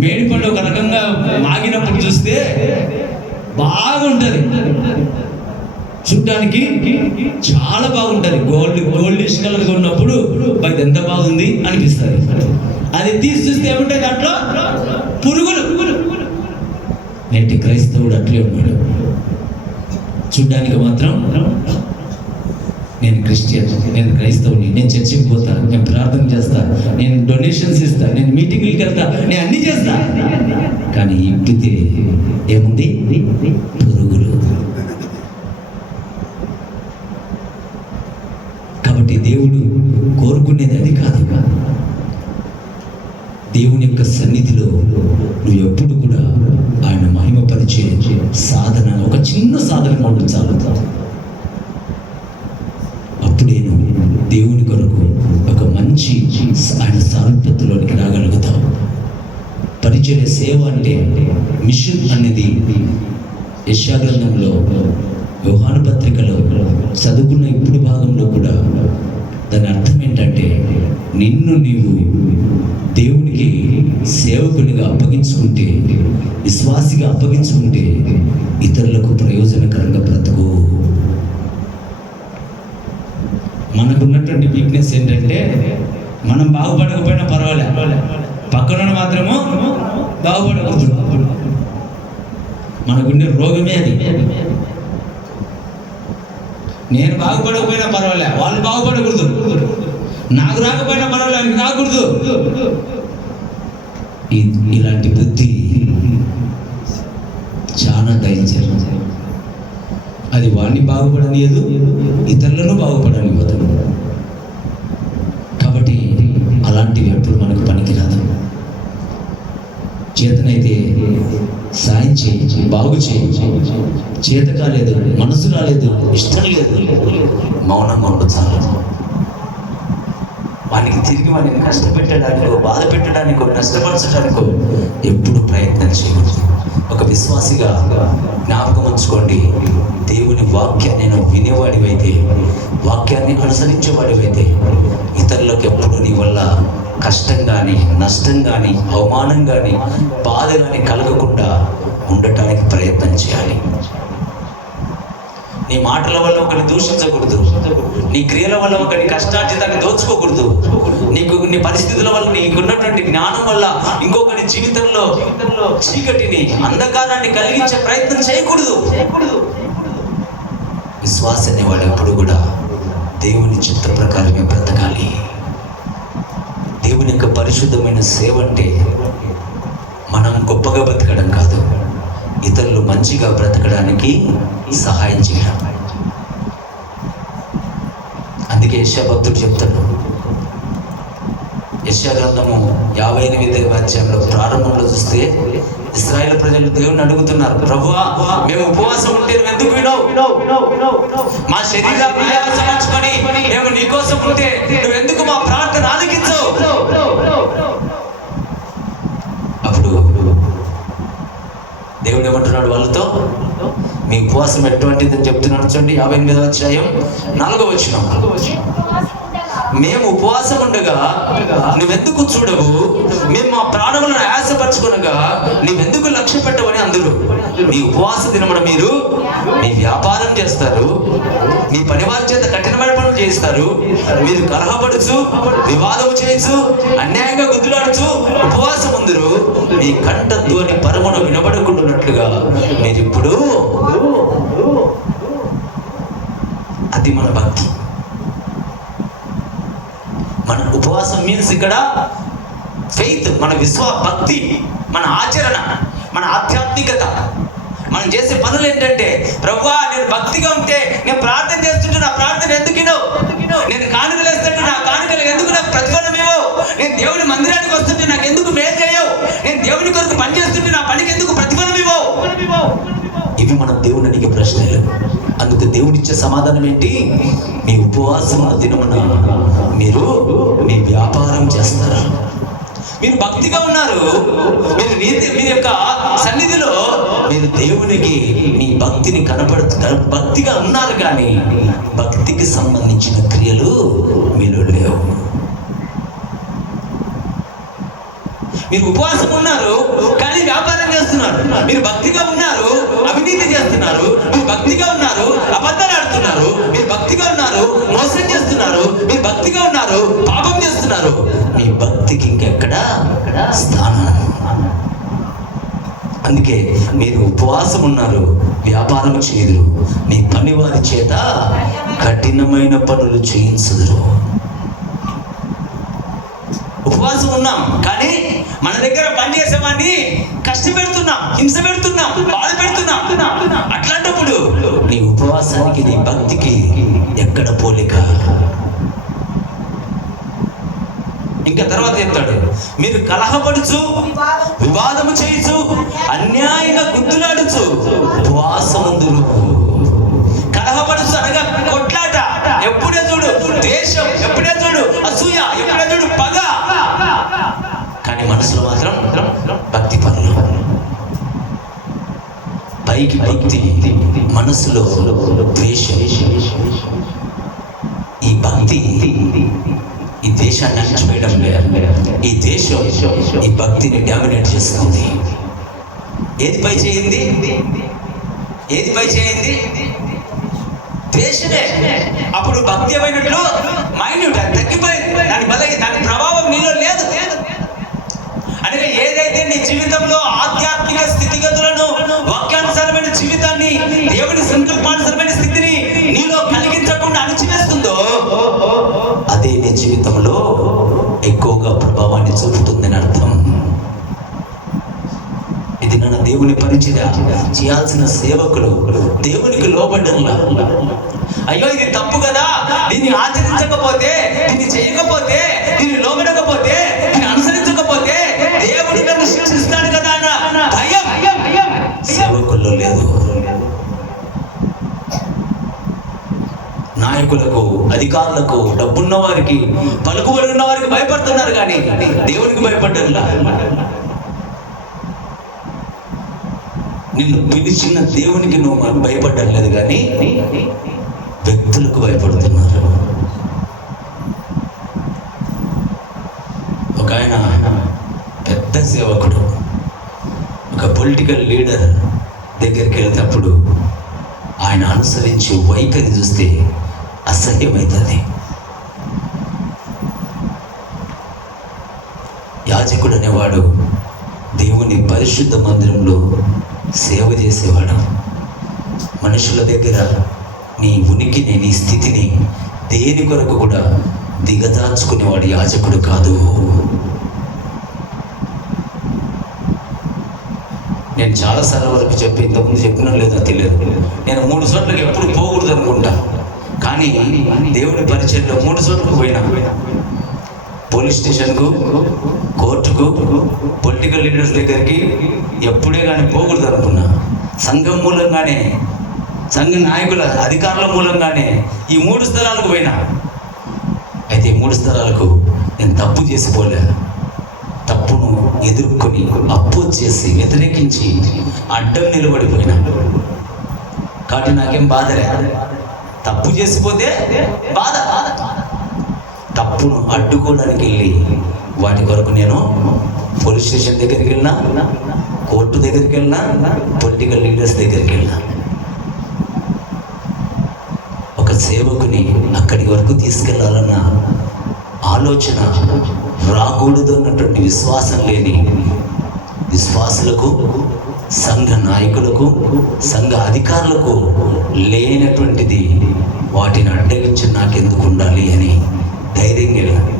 మేడి పండు ఒక రకంగా మాగినప్పుడు చూస్తే బాగుంటుంది, చూడడానికి చాలా బాగుంటుంది. గోల్డిష్ కలర్గా ఉన్నప్పుడు అది ఎంత బాగుంది అనిపిస్తుంది. అది తీసి చూస్తే ఏముంటాయి? దాంట్లో పురుగులు. నేటి క్రైస్తవుడు అట్లే ఉన్నాడు. చూడ్డానికి మాత్రం నేను క్రిస్టియన్, నేను క్రైస్తవుని, నేను చర్చికి పోతా, నేను ప్రార్థన చేస్తా, నేను డొనేషన్స్ ఇస్తా, నేను మీటింగ్లకి వెళ్తా, నేను అన్నీ చేస్తా. కానీ ఇప్పితే ఏముంది? పురుగులు. కాబట్టి దేవుడు కోరుకునేది అది కాదు. దేవుని యొక్క సన్నిధిలో నువ్వు ఎప్పుడు కూడా ఆయన మహిమపరిచే సాధన, ఒక చిన్న సాధన ఉండు చాలు. అప్పుడే నువ్వు దేవుని కొరకు ఒక మంచి ఆయన సారూప్యతలోనికి రాగలుగుతావు. పరిచర్య సేవ అంటే మిషన్ అనేది యెషయా గ్రంథంలో, యోహాను పత్రికలో చదువుకున్న ఇప్పుడు భాగంలో కూడా దాని అర్థం ఏంటంటే నిన్ను నీవు దేవునికి సేవకునిగా అప్పగించుకుంటే, విశ్వాసిగా అప్పగించుకుంటే ఇతరులకు ప్రయోజనకరంగా బ్రతుకు. మనకున్నటువంటి వీక్నెస్ ఏంటంటే మనం బాగుపడకపోయినా పర్వాలేదు, పక్కన మాత్రము బాగుపడకూడదు. మనకుండే రోగమే అది. నేను బాగుపడకపోయినా పర్వాలేదు, వాళ్ళు బాగుపడకూడదు. నాకు రాకపోయినా పర్వాలేదు, ఆయనకి రాకూడదు. ఇలాంటి బుద్ధి చాలా డేంజర్. అది వాడిని బాగుపడనియదు, ఇతరులను బాగుపడనివ్వదు. కాబట్టి అలాంటివి ఎప్పుడు మనకు పనికిరాదు. చేతనైతే సాయం చేయి, బాగు చేయి. చేత కాలేదు, మనసు రాలేదు, ఇష్టం లేదు, మౌనంగా ఉండదు. వానికి తిరిగి వాడిని కష్టపెట్టడానికో, బాధ పెట్టడానికో, నష్టపరచడానికో ఎప్పుడు ప్రయత్నం చేయకూడదు. ఒక విశ్వాసిగా జ్ఞాపకం ఉంచుకోండి, దేవుని వాక్యాన్ని నువ్వు వినేవాడివైతే, వాక్యాన్ని అనుసరించేవాడివైతే ఇతరులకు ఎప్పుడు నీ వల్ల కష్టం కానీ, నష్టం కానీ, అవమానం కానీ, బాధ కానీ కలగకుండా ఉండటానికి ప్రయత్నం చేయాలి. నీ మాటల వల్ల ఒకరిని దూషించకూడదు, నీ క్రియల వల్ల ఒకరిని కష్టార్జితాన్ని దోచుకోకూడదు, నీ పరిస్థితుల వల్ల, నీకున్నటువంటి జ్ఞానం వల్ల ఇంకొకరి జీవితంలో చీకటిని, అంధకారాన్ని కలిగించే ప్రయత్నం చేయకూడదు. విశ్వాస అనేవాడు ఎప్పుడు కూడా దేవుని చిత్త ప్రకారమే బ్రతకాలి. దేవుని యొక్క పరిశుద్ధమైన సేవ అంటే మనం గొప్పగా బ్రతకడం కాదు, ఇతరులు మంచిగా బ్రతకడానికి సహాయం చేయడం. అందుకే యెషయా భక్తుడు చెప్తాడు, యెషయా గ్రంథము 58వ అధ్యాయంలో ప్రారంభంలో చూస్తే ఇశ్రాయేలు ప్రజలు దేవుని అడుగుతున్నారు, ప్రభువా మేము ఉపవాసం ఉంటే నువ్వు ఎందుకు వినవు? మా శరీర ప్రయాసం ఉంచుకొని మేము నీకోసం ఉంటే నువ్వు ఎందుకు మా ప్రార్థన ఆలకించవు? అప్పుడు దేవుడు ఏమంటున్నాడు వాళ్ళతో, మీ ఉపవాసం ఎటువంటిదని చెప్తున్నాడు. చూడండి 58వ అధ్యాయం 4వ వచనం. మేము ఉపవాసం ఉండగా నువ్వెందుకు చూడవు, మేము మా ప్రాణములను ఆశపరచుకునగా నువ్వెందుకు లక్ష్య పెట్టవని అందరూ. మీ ఉపవాస దినమున మీరు మీ వ్యాపారం చేస్తారు, మీ పనివారి చేత కఠినమైన పనులు చేస్తారు, మీరు కలహపడుచు వివాదం చేయొచ్చు, అన్యాయంగా గుద్దులాడుచు ఉపవాసం ఉందరు. మీ కంఠధ్వని పరమున వినబడకుండానట్లుగా మీరు ఇప్పుడు. అది మన భక్తి. మన ఉపవాసం మీన్స్ ఇక్కడ ఫెయిత్, మన భక్తి, మన ఆచరణ, మన ఆధ్యాత్మికత. మనం చేసే పనులు ఏంటంటే, ప్రభువా నేను భక్తిగా ఉంటే నేను ప్రార్థన చేస్తుంటే నా ప్రార్థన ఎందుకు వినవు, నేను కానుకలు వేస్తుంటే నా కానుకలు ఎందుకు నాకు ప్రతిఫలం ఇవ్వవు, నేను దేవుని మందిరానికి వస్తుంటే నాకు ఎందుకు మేలు చేయవు, నేను దేవుని కొరకు పని చేస్తుంటే నా పనికి ఎందుకు ప్రతిఫలం ఇవ్వవు. ఇవి మనం దేవుని అడిగే ప్రశ్నలు. అందుకు దేవుడిచ్చే సమాధానం ఏంటి? మీ ఉపవాసం దినమున మీరు మీ వ్యాపారం చేస్తారు. మీరు భక్తిగా ఉన్నారు, మీరు యొక్క సన్నిధిలో మీరు దేవునికి మీ భక్తిని భక్తిగా ఉన్నారు, కానీ భక్తికి సంబంధించిన క్రియలు మీలో లేవు. మీరు ఉపవాసం ఉన్నారు కానీ వ్యాపారం చేస్తున్నారు. మీరు భక్తిగా ఉన్నారు, అవినీతి చేస్తున్నారు. మీరు భక్తిగా ఉన్నారు, అబద్ధాలు ఆడుతున్నారు. మీరు భక్తిగా ఉన్నారు, మోసం చేస్తున్నారు. మీరు భక్తిగా ఉన్నారు, పాపం చేస్తున్నారు. మీ భక్తికి ఇంకెక్కడ స్థానం? అందుకే మీరు ఉపవాసం ఉన్నారు, వ్యాపారం చేయదురు, మీ పనివారి చేత కఠినమైన పనులు చేయించుదురు. ఉపవాసం ఉన్నాం కానీ మన దగ్గర పని చేసేవాడిని కష్టపెడుతున్నాం, హింస పెడుతున్నాం, బాధ పెడుతున్నాం. అట్లాంటప్పుడు నీ ఉపవాసానికి నీ భక్తికి ఎక్కడ పోలిక? ఇంకా తర్వాత చెప్తాడు, మీరు కలహపడుచు వివాదము చేయుచు అన్యాయంగా గుద్దులాడుచు ఉపవాసముందురు. కలహపడుచు అనగా కొట్లాట, ఎప్పుడే చూడు ద్వేషం, ఎప్పుడే చూడు అసూయ, ఎప్పుడే చూడు పగ. కానీ మనసులో మాత్రం భక్తి పనులు. పైకి భక్తి, మనసులో ద్వేషం. ఈ భక్తి ఈ దేశాన్ని అణచివేయడం లేదు. ఈ దేశం ఈ భక్తిని డామినేట్ చేస్తుంది. ఏది పై చేయింది? ఏది పై చేయింది? ద్వేషమే. అప్పుడు భక్తి ఏమైనట్లు మైన్యూట్, తగ్గిపోయింది. దాని ప్రభావం నీలో లేదు. అనగా ఏదైతే నీ జీవితంలో ఆధ్యాత్మిక స్థితిగతులను, వాక్యానుసారమైన జీవితాన్ని, దేవుని సంకల్పానుసారమైన స్థితిని నీలో కలిగించకుండా అణచివేస్తుందో అదే నీ జీవితంలో ఎక్కువగా ప్రభావాన్ని చూపుతుందని అర్థం. ఇది నన్ను దేవుని పరిచర్య చేయాల్సిన సేవకులు దేవునికి లోబడ్డంలా. అయ్యో ఇది తప్పు కదా, దీన్ని ఆచరించకపోతే, దీన్ని చేయకపోతే, దీన్ని లోబడకపోతే, దీన్ని అనుసరించకపోతే దేవుడు నన్ను శిక్షిస్తాడు కదా అన్న భయం సేవకుల్లో లేదు. నాయకులకు, అధికారులకు, డబ్బున్న వారికి, పలుకుబడి ఉన్న వారికి భయపడుతున్నారు కానీ దేవునికి భయపడ్డలా. నిన్ను పిలిచిన దేవునికి నువ్వు భయపడ్డలేదు కానీ వ్యక్తులకు భయపడుతున్నారు. ఒక ఆయన పెద్ద సేవకుడు ఒక పొలిటికల్ లీడర్ దగ్గరికి వెళ్తేప్పుడు ఆయన అనుసరించే వైఖరి చూస్తే అసహ్యమవుతుంది. యాజకుడు అనేవాడు దేవుని పరిశుద్ధ మందిరంలో సేవ చేసేవాడు. మనుషుల దగ్గర నీ ఉనికిని, నీ స్థితిని దేని కొరకు కూడా దిగజార్చుకునేవాడు యాజకుడు కాదు. నేను చాలాసార్లు వరకు చెప్పి, ఇంతకుముందు చెప్పినా లేదో తెలియదు, నేను 3 చోట్లకి ఎప్పుడు పోకూడదు అనుకుంటా. కానీ దేవుని పరిచయంలో 3 చోట్లకు పోయినా. పోలీస్ స్టేషన్కు, కోర్టుకు, పొలిటికల్ లీడర్స్ దగ్గరికి ఎప్పుడే కానీ పోకూడదు అనుకున్నా. సంఘం మూలంగానే, సంఘ నాయకుల, అధికారుల మూలంగానే ఈ 3 స్థలాలకు పోయినా. అయితే 3 స్థలాలకు నేను తప్పు చేసిపోలే. తప్పును ఎదుర్కొని, అప్పు చేసి, వ్యతిరేకించి అడ్డం నిలబడిపోయినా. కాబట్టి నాకేం బాధలే. తప్పు చేసిపోతే బాధ. తప్పును అడ్డుకోవడానికి వెళ్ళి వాటి కొరకు నేను పోలీస్ స్టేషన్ దగ్గరికి వెళ్ళినా, కోర్టు దగ్గరికి వెళ్ళినా, పొలిటికల్ లీడర్స్ దగ్గరికి వెళ్ళినా. ఒక సేవకుని అక్కడి వరకు తీసుకెళ్లాలన్న ఆలోచన రాకూడదు అన్నటువంటి విశ్వాసం లేని విశ్వాసులకు, సంఘ నాయకులకు, సంఘ అధికారులకు లేనటువంటిది వాటిని అడ్డగించి నాకెందుకు ఉండాలి అని ధైర్యంగా వెళ్ళాను.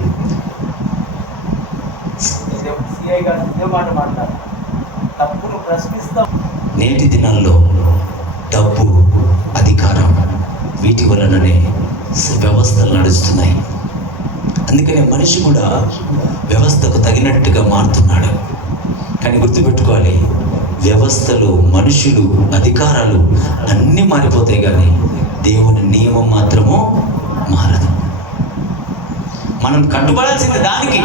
నేటి దినాల్లో డబ్బు, అధికారం వీటి వలననే వ్యవస్థలు నడుస్తున్నాయి. అందుకనే మనిషి కూడా వ్యవస్థకు తగినట్టుగా మారుతున్నాడు. కానీ గుర్తుపెట్టుకోవాలి, వ్యవస్థలు, మనుషులు, అధికారాలు అన్నీ మారిపోతాయి, కానీ దేవుని నియమం మాత్రము మారదు. మనం కట్టుబడాల్సింది దానికి.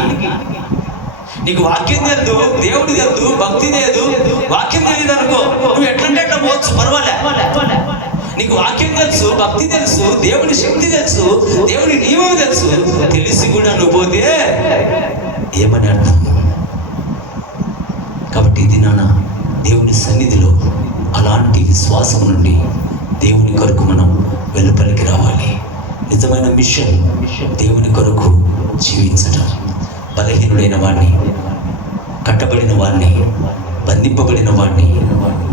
నీకు వాక్యం తెలుదు, దేవుడి తెలుదు, భక్తి లేదు, వాక్యం తెలియదు అనుకో, నువ్వు ఎట్లంటే ఎట్లా పోవచ్చు, పర్వాలే. నీకు వాక్యం తెలుసు, భక్తి తెలుసు, దేవుని శక్తి తెలుసు, దేవుని నియమం తెలుసు, తెలిసి కూడా నువ్వు పోతే ఏమని అర్థం? కాబట్టి ఇది నాన్న దేవుని సన్నిధిలో అలాంటి విశ్వాసం నుండి దేవుని కొరకు మనం వెలుపలికి రావాలి. నిజమైన మిషన్ దేవుని కొరకు జీవించడం. బలహీనుడైన వాడిని, కట్టబడిన వాడిని, బంధింపబడిన వాడిని,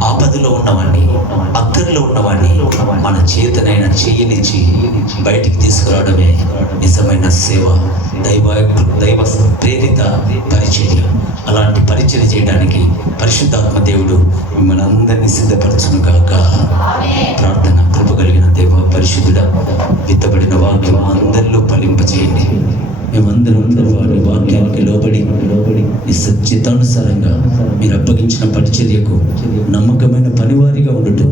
ఆపదలో ఉన్నవాడిని, అక్కర్లో ఉన్నవాడిని మన చేతనైనా చేయనిచ్చి బయటికి తీసుకురావడమే నిజమైన సేవ, దైవ ప్రేరిత పరిచర్య. అలాంటి పరిచర్య చేయడానికి పరిశుద్ధాత్మ దేవుడు మిమ్మల్ని అందరినీ సిద్ధపరచును గాక. ప్రార్థన. కృప కలిగిన దేవ, పరిశుద్ధుడా, విత్తబడిన వాక్యం అందరిలో ఫలింపచేయండి. మేమందరం వారి వాక్యానికి లోబడి ఈ సత్యతానుసారంగా మీరు అప్పగించిన పరిచర్యకు నమ్మకమైన పనివారిగా ఉండటం,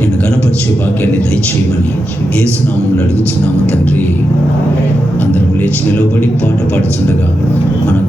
నేను గణపరిచే వాక్యాన్ని దయచేయమని యేసునామంలో అడుగుతున్నాము తండ్రి. అందరం లేచి నిలబడి పాట పాడుతుండగా మన